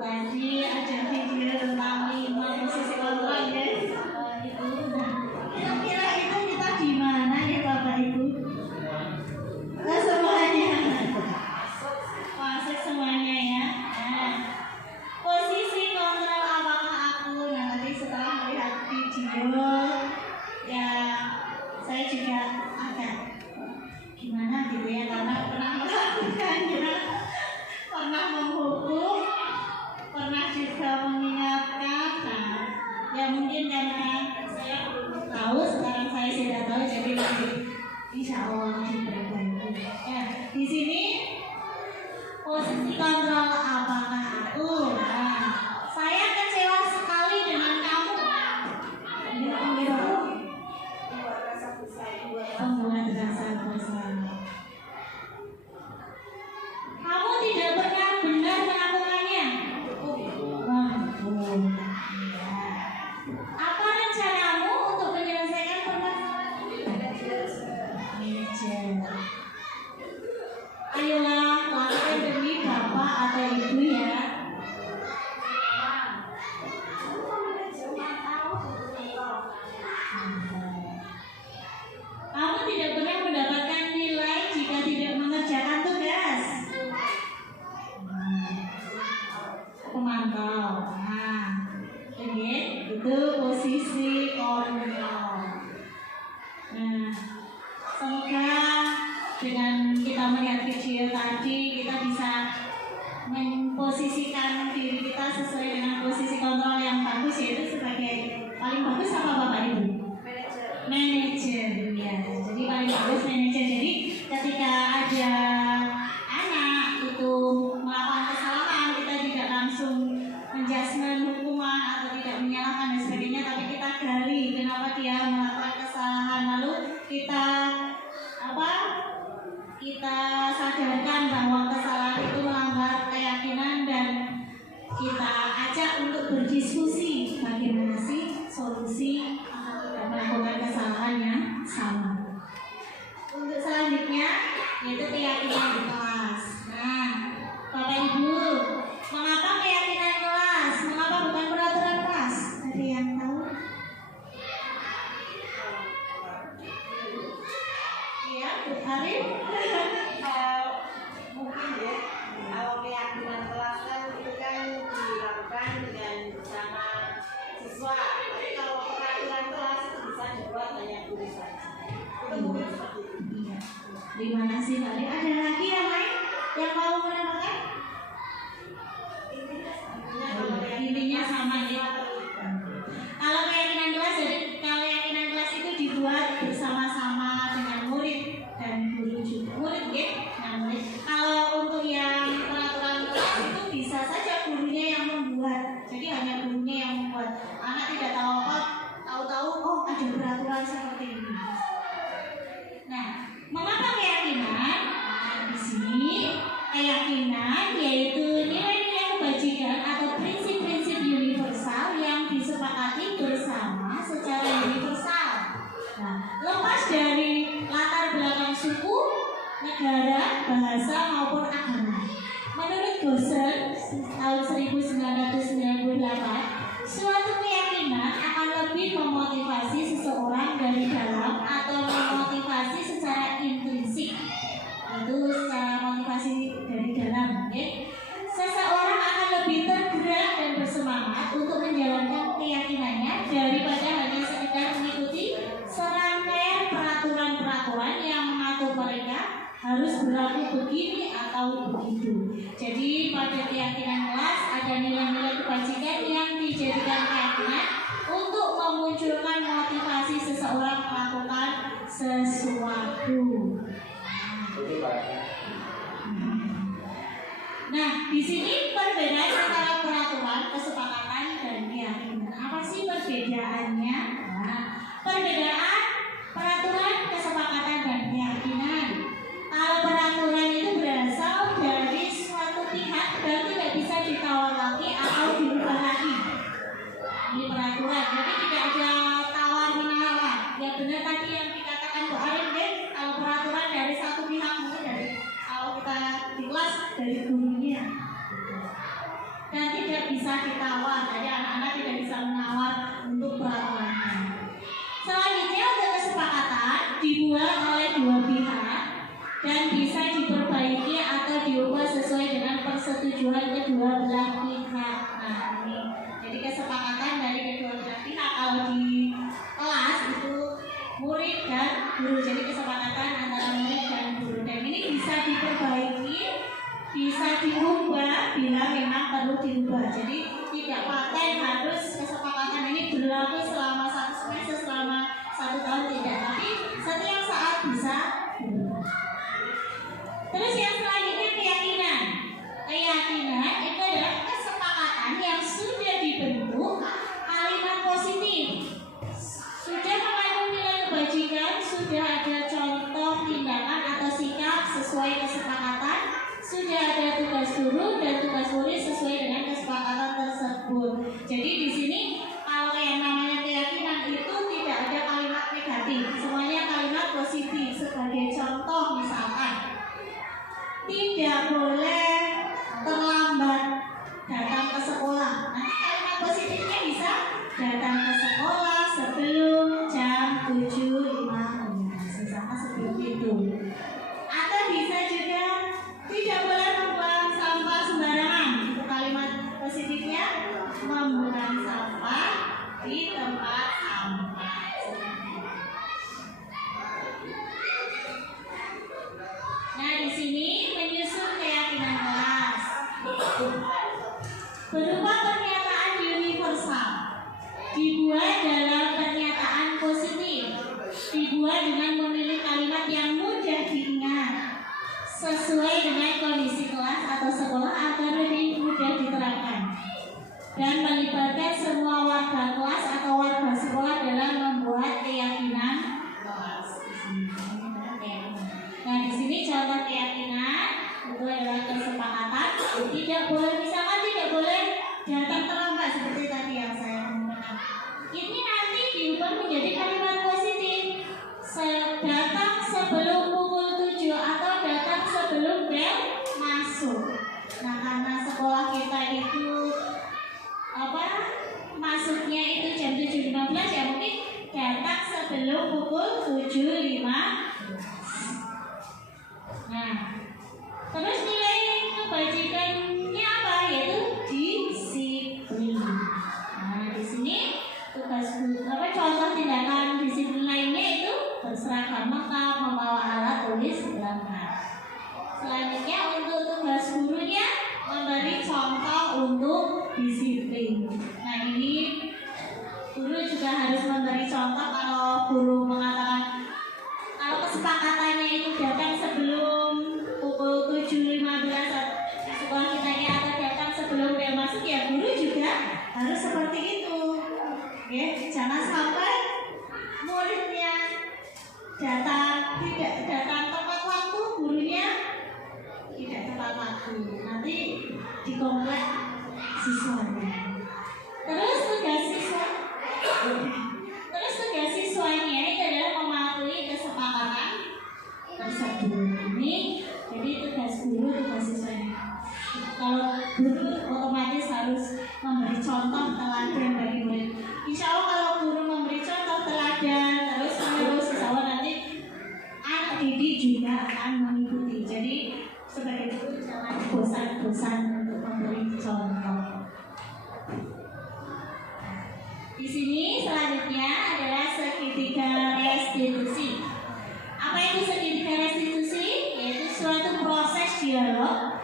Tadi ada video tentang 5 posisi kontrol ya. Itu kira-kira itu kita di mana ya Bapak Ibu? Semuanya masuk semuanya ya. Nah, posisi kontrol apakah aku? Nah, nanti setelah melihat video ya saya juga agak gimana gitu ya, karena pernah melakukannya, pernah menghukum, pernah juga mengingatkan. Nah, ya mungkin karena saya belum tahu, sekarang saya sudah tahu, jadi nanti insya Allah diperbaiki. Ya, di sini posisi kontrol apakah aku? Nah, saya kecewa sekali dengan kamu. Membuat rasa bersalah. Kamu tidak pernah benar melakukannya. Ya. Apa rencanamu untuk menyelesaikan permasalahan ini? Manajer. Ayolah, lakukan demi bapak atau ibu ya. Kamu tidak pernah mendapatkan nilai jika tidak mengerjakan tugas. Pemantau. Nah, ini itu posisi kontrol. Nah, semoga dengan kita melihat video tadi kita bisa memposisikan diri kita sesuai dengan posisi kontrol yang bagus, yaitu sebagai paling bagus apa Bapak Ibu? Manajer ya. Jadi paling bagus manajer. Jadi ketika ada anak itu melakukan kesalahan, kita tidak langsung menjudgment hukuman atau tidak menyalahkan dan sebagainya, tapi kita gali kenapa dia melakukan kesalahan, lalu kita sadarkan bahwa kesalahan itu melanggar keyakinan dan kita ajak untuk berdiskusi bagaimana sih solusi tidak melakukan kesalahan yang sama. Untuk selanjutnya yaitu keyakinan di kelas. Nah, Bapak Ibu, mengapa keyakinan kelas? Mengapa bukan peraturan kelas? Ada yang tahu? Iya, Bu Arif. Mungkin ya, kalau keyakinan kelas kan itu kan dilakukan dengan bersama siswa. Tapi kalau peraturan kelas itu bisa dibuat hanya guru saja. Itu mungkin seperti itu. Iya. Di mana sih Pak Arif? Ada lagi yang lain yang mau menambahkan? Intinya sama ya. Kalau keyakinan kelas, jadi kalau keyakinan kelas itu dibuat bersama-sama dengan murid dan guru juga. Murid ya, nah murid. Kalau untuk yang peraturan kelas itu bisa saja gurunya yang membuat. Jadi hanya gurunya yang membuat. Anak tidak tahu apa, tahu-tahu oh ada peraturan seperti ini. Nah, mengapa keyakinan? Nah, di sini keyakinan yaitu nilai-nilai kebajikan atau prinsip-prinsip universal yang disepakati bersama secara universal. Nah, lepas dari latar belakang suku, negara, bahasa maupun agama. Menurut Gosen tahun 1998, suatu keyakinan akan lebih memotivasi seseorang dari dalam atau memotivasi secara intrinsik. Itu secara motivasi dari dalam, ya. Seseorang akan lebih tergerak dan bersemangat untuk menjalankan keyakinannya daripada hanya sekedar mengikuti serangkaian peraturan-peraturan yang mengatur mereka harus berlaku begini atau begitu. Jadi pada keyakinan kelas ada nilai-nilai kebajikan yang dijadikan keyakinan untuk memunculkan motivasi seseorang melakukan sesuatu. Nah, di sini perbedaan antara peraturan, kesepakatan, dan keyakinan. Apa sih perbedaannya? Nah, perbedaan peraturan, kesepakatan, dan keyakinan. Kalau peraturan itu berasal dari suatu pihak dan tidak bisa ditawar lagi atau dirubah lagi. Ini peraturan, jadi tidak ada tawar menawar. Ya benar tadi yang dikatakan Bu Arif, kalau peraturan dari satu pihak mungkin dari kalau kita di kelas dari gurunya dan tidak bisa ditawar, jadi anak-anak tidak bisa menawar untuk peraturannya. Selanjutnya untuk kesepakatan dibuat oleh dua pihak dan bisa diperbaiki atau diubah sesuai dengan persetujuan kedua belah pihak. Nah ini jadi kesepakatan dari kedua belah pihak. Kalau di kelas itu murid dan guru, jadi kesepakatan antara murid dan guru, dan ini bisa diperbaiki, bisa diubah bila memang perlu diubah. Jadi tidak paten harus kesepakatan ini berlaku selama satu semester, selama 1 tahun, tidak, tapi setiap saat bisa berubah. Terus yang selanjutnya keyakinan. Keyakinan itu adalah kesepakatan yang sudah dibentuk kalimat positif, sudah mengandung nilai kebajikan, sudah ada contoh tindakan atau sikap sesuai kesepakatan, sudah ada tugas guru dan tugas murid sesuai dengan kesepakatan tersebut. Jadi di sini kalau yang namanya keyakinan itu tidak ada kalimat negatif, semuanya kalimat positif. Sebagai contoh misalkan tidak boleh terlambat datang ke sekolah. Nanti kalimat positifnya bisa datang ke sekolah sebelum jam 7.05, sama sebelum itu. Atau bisa juga tidak boleh membuang sampah sembarangan. Itu kalimat positifnya, membuang sampah di tempat sampah. contoh keyakinan itu adalah kesepakatan. Tidak boleh, misalkan tidak boleh datang terlambat seperti tadi yang saya ngomongkan. Ini nanti diubah menjadi kalimat positif. Datang sebelum pukul 7 atau datang sebelum bel masuk. Nah, karena sekolah kita itu masuknya itu jam 7.15, ya mungkin datang sebelum pukul 7.15. Nah, terus nilai kebajikannya apa? Yaitu disiplin. Nah, di sini tugas contoh tindakan disiplin lainnya itu berseragam lengkap, membawa alat tulis lengkap. Selanjutnya untuk tugas gurunya memberi contoh untuk disiplin. Nah, ini guru juga harus memberi contoh. Kalau guru mengatakan kalau kesepakatannya itu datang sebelum pukul 7.15 sekolah kita ya, atau datang sebelum bel masuk, ya guru juga harus seperti itu. Oke, jangan sampai muridnya tidak datang tepat waktu, gurunya tidak tepat waktu, nanti dikomplek siswanya. Terus tugas siswanya itu adalah mematuhi kesepakatan tersebut. Ini jadi tugas guru, tugas siswanya. Kalau guru otomatis harus memberi contoh teladan bagi murid. Insya Allah kalau guru memberi contoh teladan terus insya Allah nanti anak didik juga akan mengikuti. Jadi sebagai guru jangan bosan-bosan untuk memberi contoh. Di sini selanjutnya adalah segitiga restitusi. Apa itu segitiga restitusi? Yaitu suatu proses dialog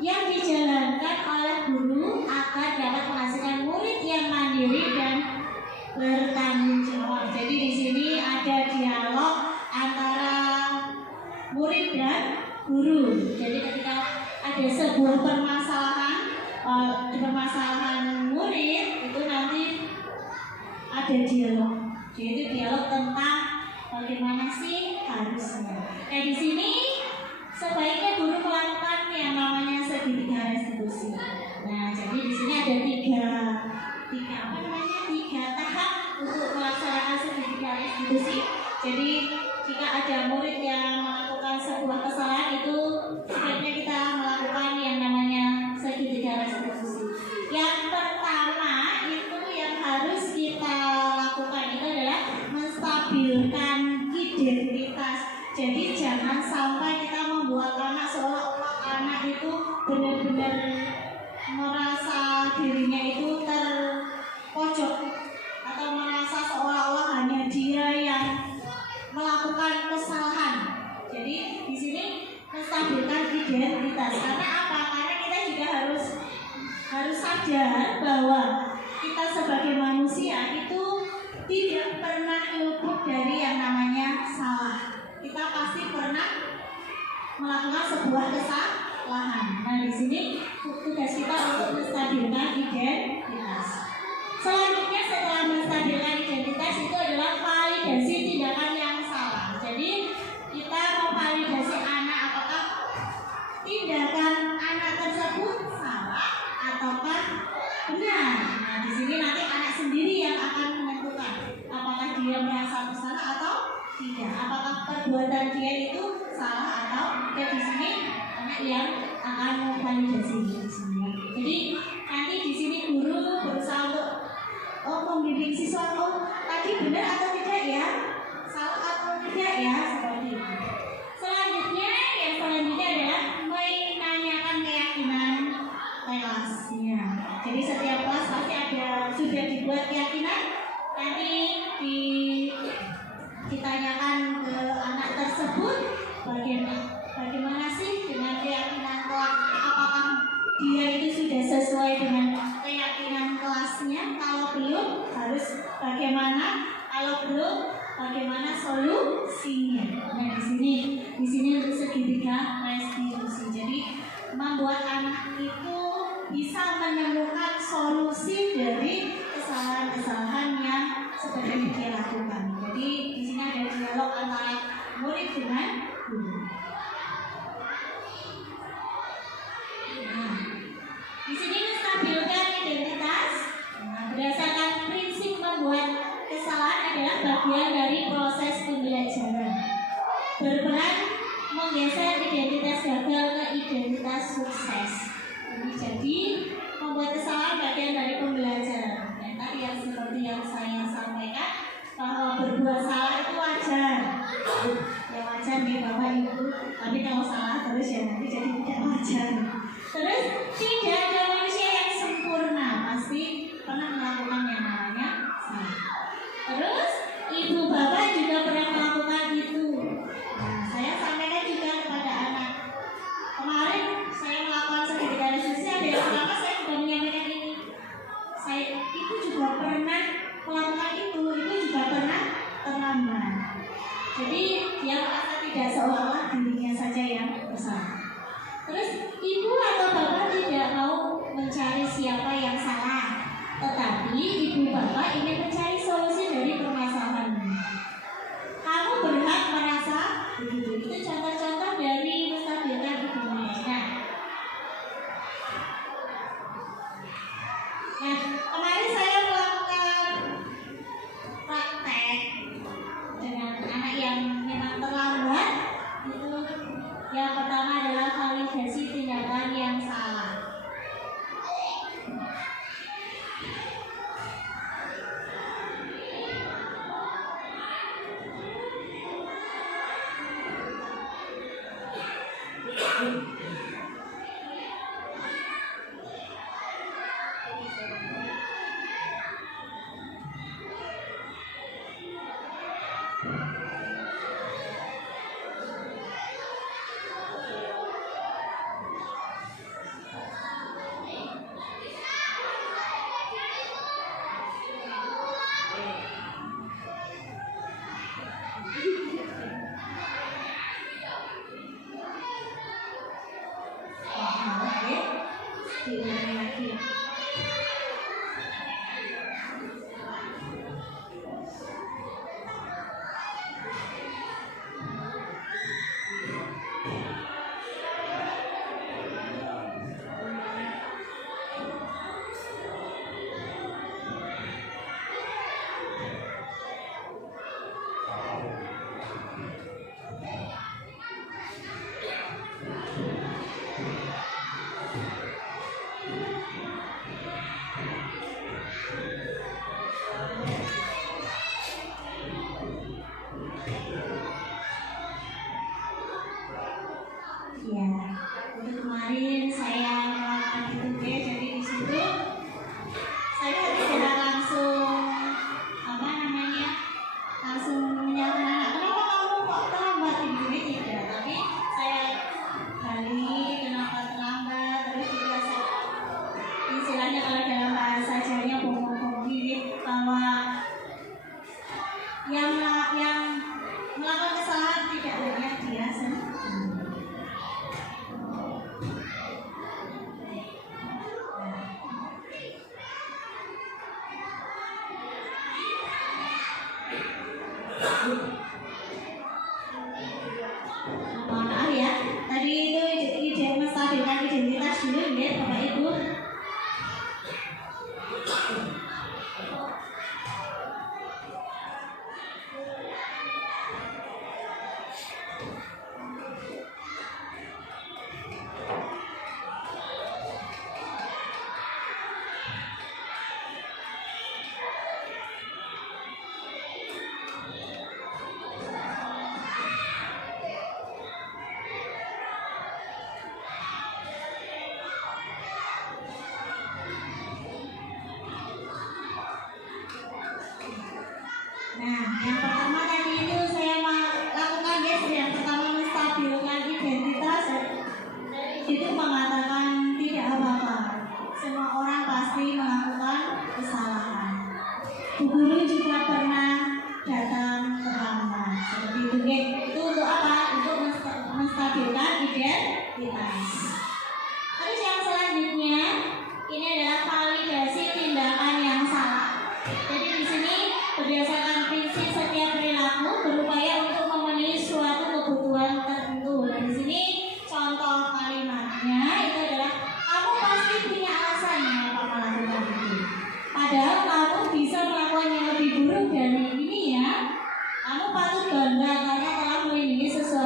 yang dijalankan oleh guru agar dapat menghasilkan murid yang mandiri dan bertanggung jawab. Jadi di sini ada dialog antara murid dan guru. Jadi ketika ada sebuah permasalahan murid itu nanti ada dialog. Jadi dialog tentang bagaimana sih harusnya. Nah, di sini sebaiknya guru melakukan yang namanya segitiga restitusi. Nah, jadi di sini ada tiga tahap untuk melaksanakan segitiga restitusi. Jadi jika ada murid yang melakukan sebuah kesalahan, itu sebaiknya kita melakukan yang namanya segitiga restitusi. Yang pertama itu yang harus kita lakukan itu adalah menstabilkan identitas. Jadi jangan sampai kita membuat anak seolah-olah anak itu benar-benar merasa dirinya itu terpojok atau merasa seolah-olah hanya dia yang melakukan kesalahan. Jadi di sini menstabilkan identitas. Karena apa? Karena kita juga harus sadar bahwa kita sebagai manusia itu tidak pernah luput dari yang namanya salah. Kita pasti pernah melakukan sebuah kesalahan. Nah, di sini tugas kita untuk menstabilkan identitas. Selanjutnya setelah menstabilkan identitas itu adalah validasi tindakan yang salah. Jadi kita memvalidasi anak apakah tindakan anak tersebut salah ataukah benar. Nah, di sini nanti anak sendiri yang akan menentukan apakah dia merasa bersalah atau tidak, apakah perbuatan dia itu salah atau tidak. Di sini anak yang akan memvalidasi di sini. Jadi nanti di sini guru berusaha untuk membimbing siswa, tadi benar atau tidak ya, salah atau tidak ya, seperti itu. Selanjutnya adalah menanyakan keyakinan kelasnya. Jadi setiap kelas pasti sudah dibuat keyakinan, nanti ditanyakan ke anak tersebut bagaimana sih dengan keyakinan kelas, apakah dia itu sudah sesuai dengan keyakinan kelasnya. Kalau belum harus bagaimana, kalau belum bagaimana solusinya. Nah, di sini untuk segitiga restitusi. Jadi membuat anak itu bisa menemukan solusi dari kesalahan-kesalahan yang sebenarnya dia lakukan. Jadi di sini ada dialog antara murid dengan guru. berperan menggeser identitas gagal ke identitas sukses. Ini jadi membuat kesalahan bagian dari pembelajaran. Dan tadi yang seperti yang saya sampaikan bahwa berbuat salah itu wajar. Ya wajar nih Bapak Ibu. Tapi kalau salah terus ya nanti jadi tidak wajar. Terus tidak ada manusia yang sempurna, pasti pernah melakukan yang namanya salah. Terus ibu bapak juga pernah melakukan itu. Nah, saya sampaikan juga kepada anak. Kemarin saya melakukan sedikit diskusi, ada yang pertama saya juga menyampaikan ini. Saya itu juga pernah melakukan itu juga pernah terlambat. Jadi dia merasa tidak seolah-olah dirinya saja yang bersalah. Terus ibu atau bapak tidak mau mencari siapa yang salah, tetapi ibu bapak ingin mencari solusi dari permasalahan. Kamu berhak merasa begitu. Itu contoh-contoh dari menstabilkan hubungan. Nah, kemarin saya melakukan praktek dengan anak yang memang terlambat. Itu yang pertama adalah validasi tindakan yang salah. Diulangi lagi. Ya, untuk kemarin saya melakukan itu ya, jadi di situ saya tidak langsung langsung menyatakan kenapa kamu kok terlambat ini tidak, tapi saya gali kenapa terlambat, terus juga saya istilahnya kalau dalam bahasa Jawanya bongkong-bongkong bahwa yang melakukan kesalahan tidak hanya dia sendiri. Maaf ya, tadi itu ide menstabilkan identitas dulu ya Bapak Ibu. Nah, yang pertama tadi itu saya lakukan guys, yang pertama menstabilkan identitas. Dari itu mengatakan tidak apa-apa, semua orang pasti melakukan kesalahan. Bu guru juga pernah datang terlambat. Seperti itu guys. Itu untuk apa? Untuk menstabilkan identitas. Terus yang selanjutnya ini adalah validasi tindakan yang salah. Jadi di sini berdasarkan prinsip setiap perilaku berupaya untuk memenuhi suatu kebutuhan tertentu. Dan di sini contoh kalimatnya itu adalah kamu pasti punya alasan mengapa melakukan itu. Padahal kamu bisa melakukan yang lebih buruk dari ini ya. Kamu patut bangga karena telah melindungi sesuatu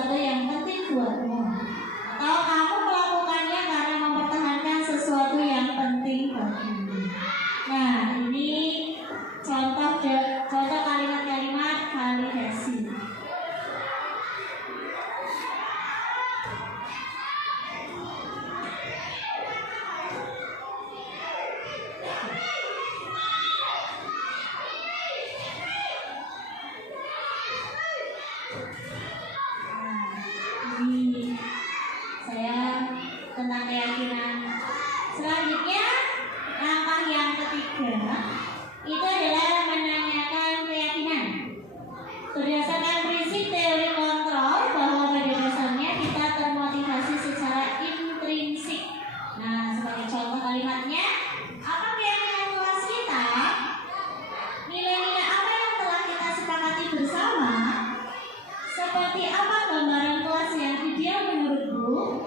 guru?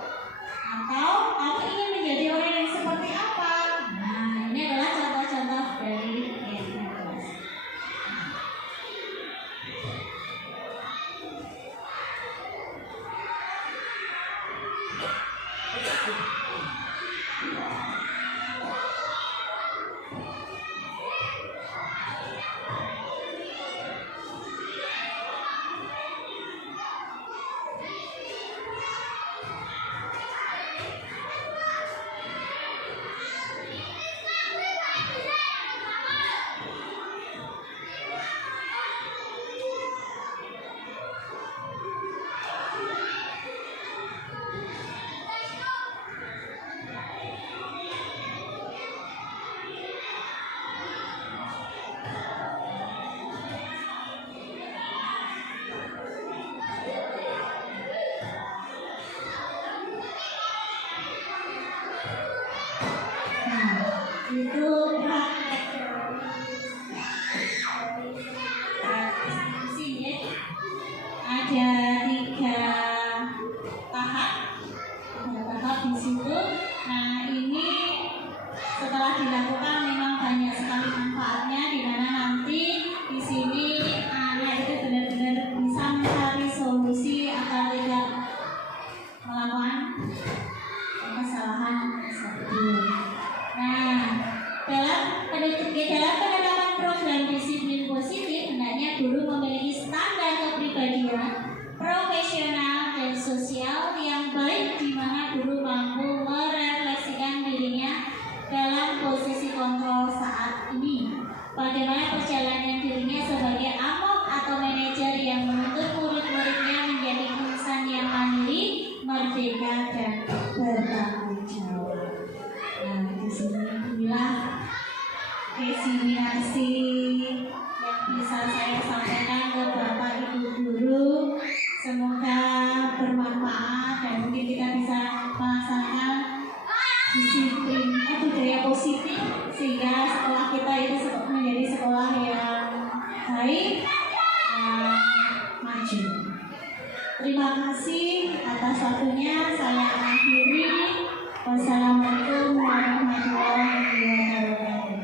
Atau kamu ingin menjadi orang yang seperti apa? Nah, ini adalah contoh-contoh dari kegiatan kelas. Itu praktek diskusi ya. Ada 3 tahap. Di situ. Nah, ini setelah dilakukan memang banyak sekali manfaatnya, di mana nanti di sini anak itu benar-benar bisa mencari solusi agar tidak melakukan kesalahan tersebut. Nah, dalam penerapan program disiplin positif, hendaknya guru memiliki standar kepribadian profesional dan sosial yang baik, di mana guru mampu merefleksikan dirinya dalam posisi kontrol saat ini. Bagaimana perjalanan dirinya sebagai amok atau manajer yang menuntut murid-muridnya menjadi insan yang mandiri, merdeka, dan bertanggung jawab. Nah, di sini inilah destinasi yang bisa saya sampaikan ke Bapak Ibu guru. Semoga bermanfaat dan mungkin kita bisa melaksanakan disiplin budaya positif, sehingga sekolah kita itu menjadi sekolah yang baik dan maju. Terima kasih atas waktunya. Saya akhiri. Wassalamualaikum warahmatullahi wabarakatuh.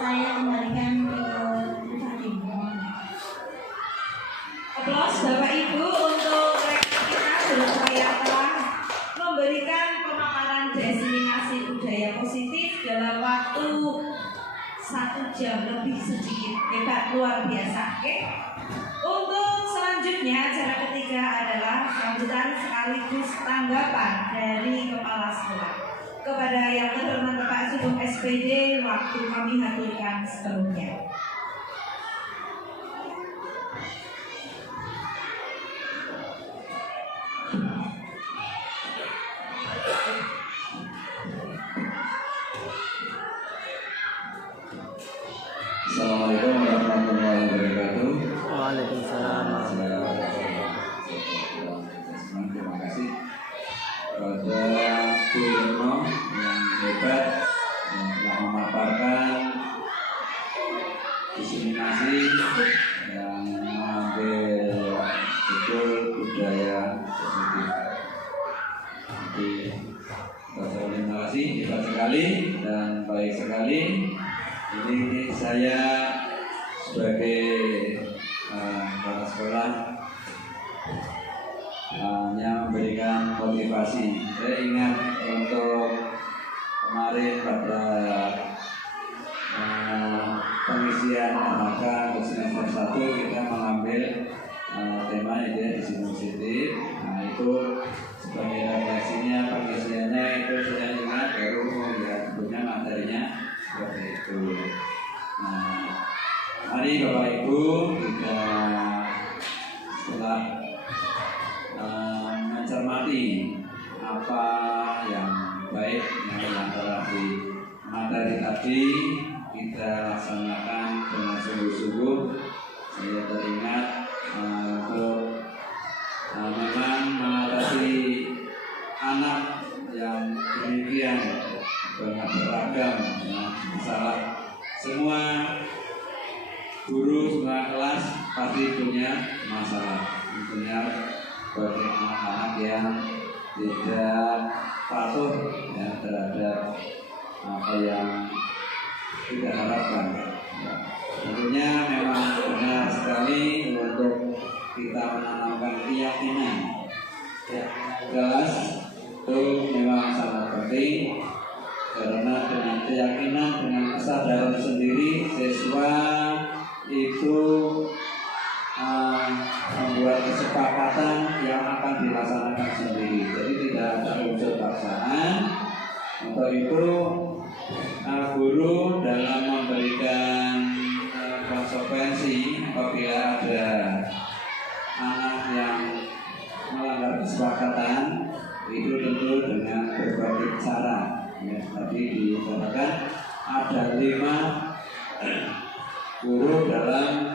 Saya kembalikan ke Fatimah. Aplaus Bapak Ibu untuk rektor kita berupaya telah memberikan pemaparan destinasi budaya positif dalam waktu 1 jam lebih sedikit. Hebat, luar biasa. Oke. Untuk selanjutnya, acara ketiga adalah sambutan sekaligus tanggapan dari kepala sekolah. Kepada yang terhormat Bapak Sugeng SPD, waktu kami haturkan sepenuhnya. Assalamualaikum warahmatullahi wabarakatuh. Waalaikumsalam. Terima kasih kepada Bu Retno yang hebat yang telah memaparkan diseminasi yang mengambil betul budaya positif. Jadi terima kasih, hebat sekali dan baik sekali. Ini saya sebagai kepala sekolah hanya memberikan motivasi. Saya ingat untuk kemarin pada pengisian AHK untuk semester 1 kita mengambil tema ide disiplin positif. Nah, itu sebagai refleksinya, pengisiannya itu saya ingat baru sebetulnya materinya seperti itu. Nah, mari Bapak Ibu kita setelah mencermati apa yang baik yang telah di materi tadi kita laksanakan dengan sungguh-sungguh. Saya teringat untuk memang mengatasi anak yang demikian banyak beragam masalah. Semua guru, semua kelas pasti punya masalah, punya berbagai anak-anak yang tidak patuh ya, terhadap apa yang kita harapkan. Ya. Tentunya memang benar sekali untuk kita menanamkan keyakinan. Ya, jelas itu memang sangat penting karena dengan keyakinan, dengan kesadaran sendiri siswa itu membuat kesepakatan yang akan dilaksanakan sendiri. Jadi tidak ada unsur paksaan. Untuk itu guru dalam memberikan konsekuensi apabila ada anak yang melanggar kesepakatan itu tentu dengan berbagai cara. Ya, tadi dikatakan ada 5 guru dalam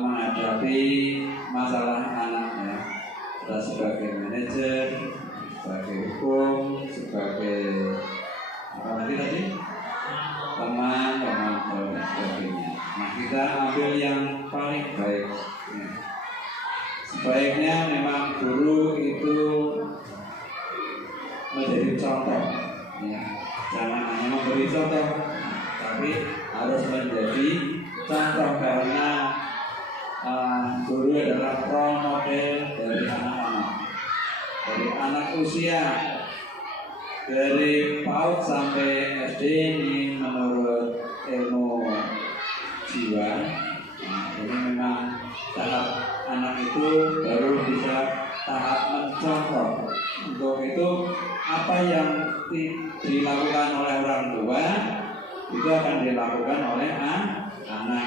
menghadapi masalah anaknya. Kita sebagai manajer, sebagai hukum, sebagai apa tadi? Teman dan sebagainya. Nah, kita ambil yang paling baik. Ya. Sebaiknya memang guru itu menjadi contoh. Ya. Jangan hanya memberi contoh, tapi harus menjadi contoh karena guru adalah role model dari anak-anak, dari anak usia dari PAUD sampai SD ini menurut ilmu jiwa. Nah, ini memang tahap anak itu baru bisa tahap mencontoh. Untuk itu apa yang dilakukan oleh orang tua itu akan dilakukan oleh anak.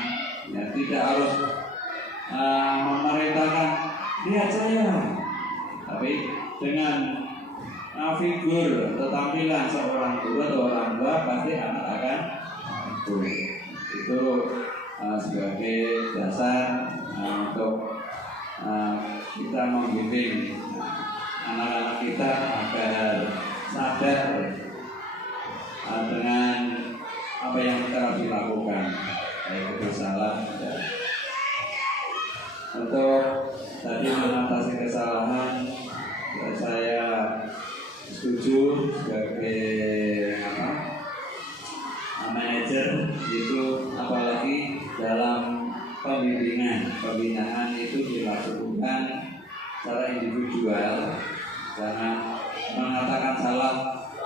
Ya, tidak harus memerintahkan lihat saya, tapi dengan figur atau tampilan seorang guru atau orang tua pasti anak akan ikut. Itu sebagai dasar untuk kita membimbing anak-anak kita agar sadar dengan apa yang telah dilakukan, baik itu salah. Untuk tadi mengatasi kesalahan, saya setuju sebagai manajer itu, apalagi dalam pembinaan itu dilakukan secara individual. Jangan mengatakan salah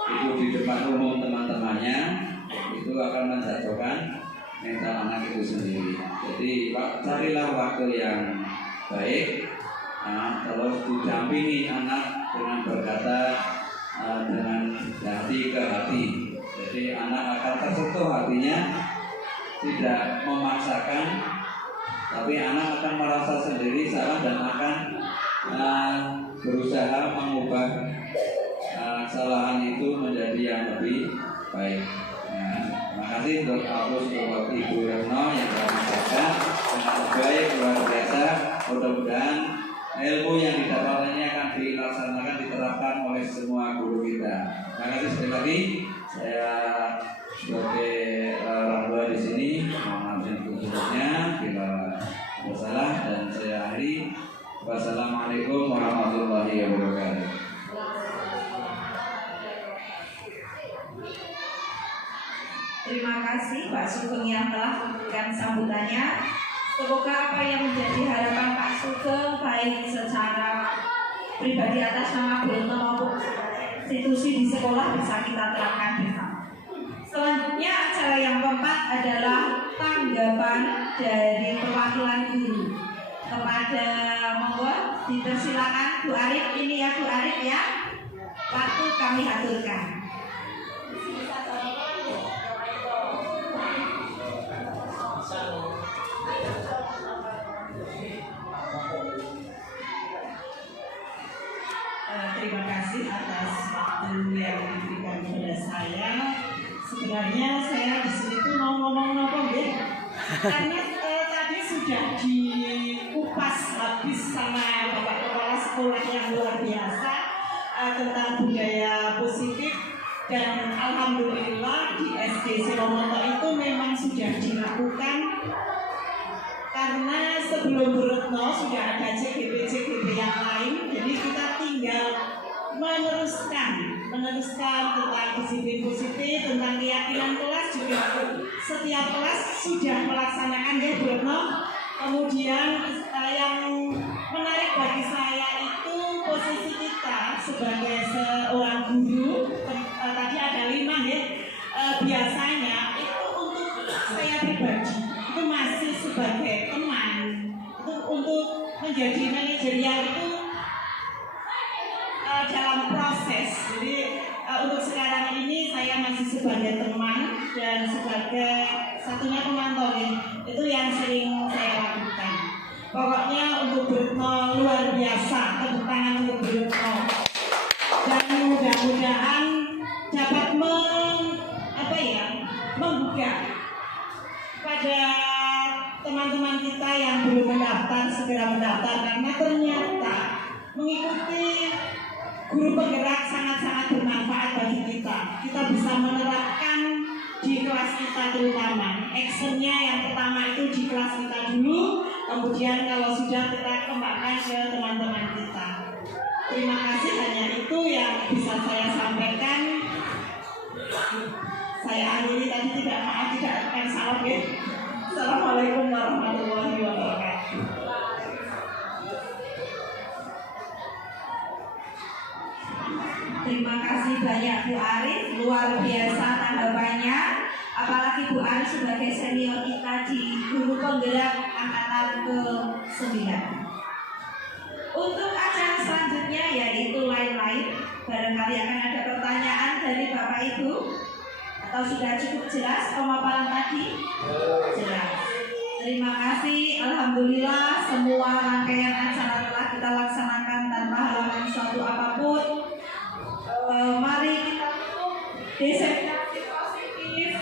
itu di depan umum teman-temannya, itu akan menjatuhkan mental anak itu sendiri. Jadi carilah waktu yang baik, terus didampingi anak dengan berkata dengan hati ke hati. Jadi anak akan tersentuh hatinya, tidak memaksakan, tapi anak akan merasa sendiri salah dan akan berusaha mengubah kesalahan itu menjadi yang lebih baik. Terima kasih untuk Ibu Retno yang telah menyampaikan dengan baik, luar biasa. Mudah-mudahan ilmu yang didapatkannya akan dilaksanakan, diterapkan oleh semua guru kita. Terima kasih sekali lagi. Saya sebagai orang tua di sini mohon maaf yang khususnya bila bersalah, dan saya akhiri. Wassalamualaikum warahmatullahi wabarakatuh. Terima kasih Pak Sugeng yang telah memberikan sambutannya. Semoga apa yang menjadi harapan Pak Sugeng baik secara pribadi atas nama Bu Retno maupun institusi di sekolah bisa kita terapkan bersama. Selanjutnya acara yang keempat adalah tanggapan dari perwakilan guru. Kepada monggo dipersilakan Bu Arif, ini ya Bu Arif ya. Waktu kami aturkan. Terima kasih atas waktu yang diberikan kepada saya. Sebenarnya saya di sini tuh mau ngomong apa ya? Karena tadi sudah dikupas habis sama Bapak Kepala Sekolah yang luar biasa tentang budaya positif, dan alhamdulillah di SD Siromonto itu memang sudah dilakukan. Karena sebelum Bu Retno sudah ada CGP yang lain, jadi kita meneruskan tentang disiplin positif, tentang keyakinan kelas juga setiap kelas sudah melaksanakan ya Bu Retno. Kemudian yang menarik bagi saya itu posisi kita sebagai seorang guru tadi ada 5 ya. Biasanya itu untuk saya pribadi itu masih sebagai teman, itu untuk menjadi manajerial itu dalam proses. Jadi untuk sekarang ini saya masih sebagai teman dan sebagai satunya pemantau ya. Itu yang sering saya lakukan. Pokoknya untuk Bu Retno luar biasa, tepuk tangan untuk Bu Retno. Dan mudah-mudahan dapat membuka pada teman-teman kita yang belum mendaftar segera mendaftar, karena ternyata mengikuti guru penggerak sangat-sangat bermanfaat bagi kita. Kita bisa menerapkan di kelas kita terutama. Actionnya yang pertama itu di kelas kita dulu, kemudian kalau sudah kita kembangkan ke teman-teman kita. Terima kasih, hanya itu yang bisa saya sampaikan. Saya akhiri tadi tidak akan salah ya. Assalamualaikum warahmatullahi wabarakatuh. Terima kasih banyak Bu Arif, luar biasa tanggapannya. Apalagi Bu Arif sebagai senior kita di guru penggerak angkatan ke-9. Untuk acara selanjutnya yaitu lain-lain. Barangkali akan ada pertanyaan dari Bapak Ibu. Atau sudah cukup jelas pemaparan tadi? Jelas. Terima kasih. Alhamdulillah semua rangkaian acara telah kita laksanakan tanpa halangan suatu apapun. Mari kita tutup diseminasi positif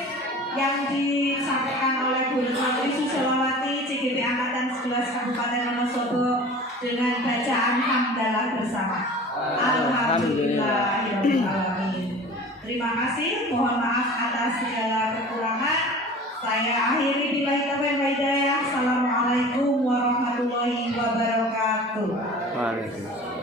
yang disampaikan oleh Bu Retno Susolawati CGP Angkatan 11 Kabupaten Wonosobo dengan bacaan hamdalah bersama. Alhamdulillahirobbilalamin. Terima kasih. Mohon maaf atas segala kekurangan. Saya akhiri billahi taufiq wal hidayah. Assalamualaikum warahmatullahi wabarakatuh. Waalaikumsalam.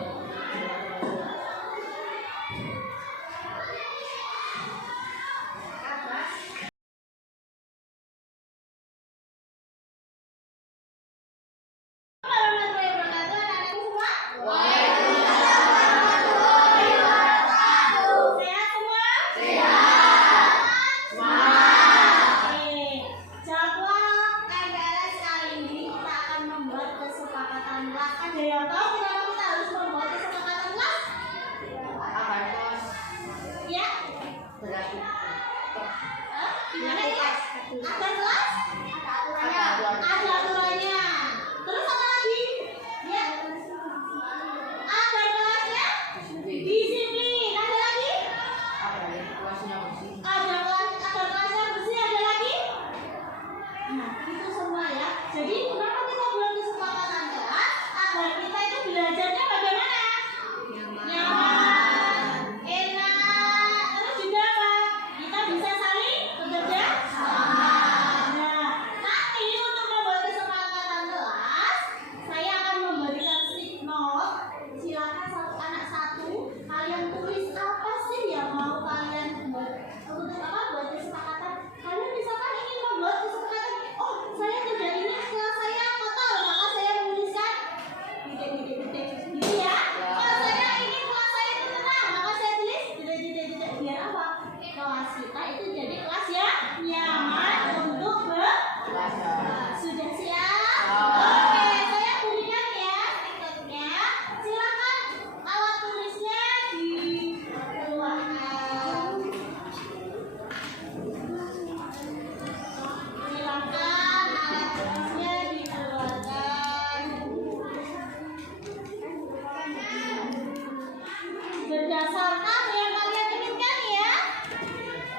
Berdasarkan yang kalian inginkan ya.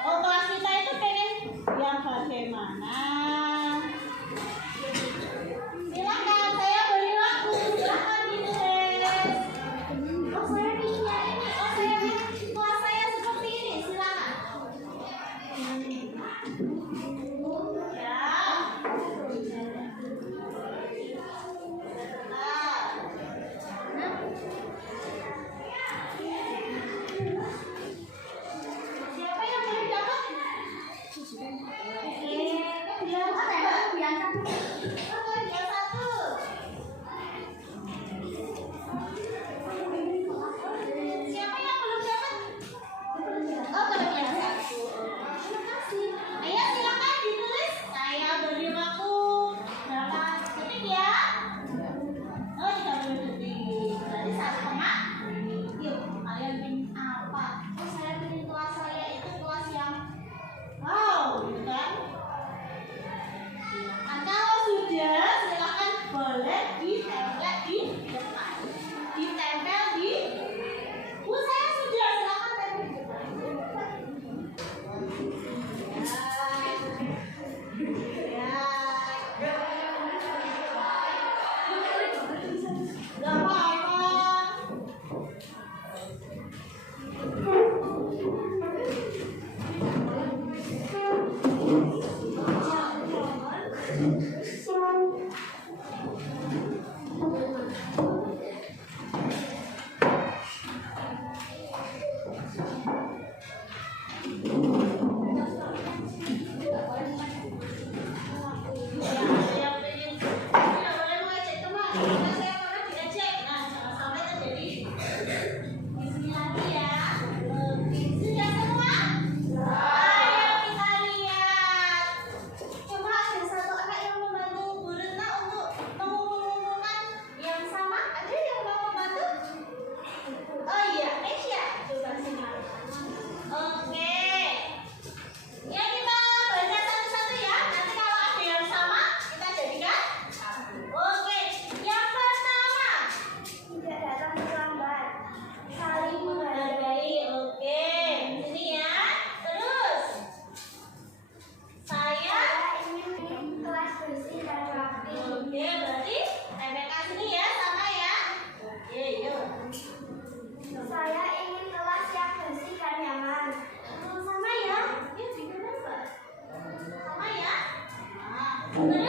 Oh, kelas kita itu pengen yang bagaimana? Silakan, saya beri waktu. Silakan ditulis. Oh, saya pinginnya ini. Oh, saya ingin kelas saya seperti ini. Silakan. Ya. Betul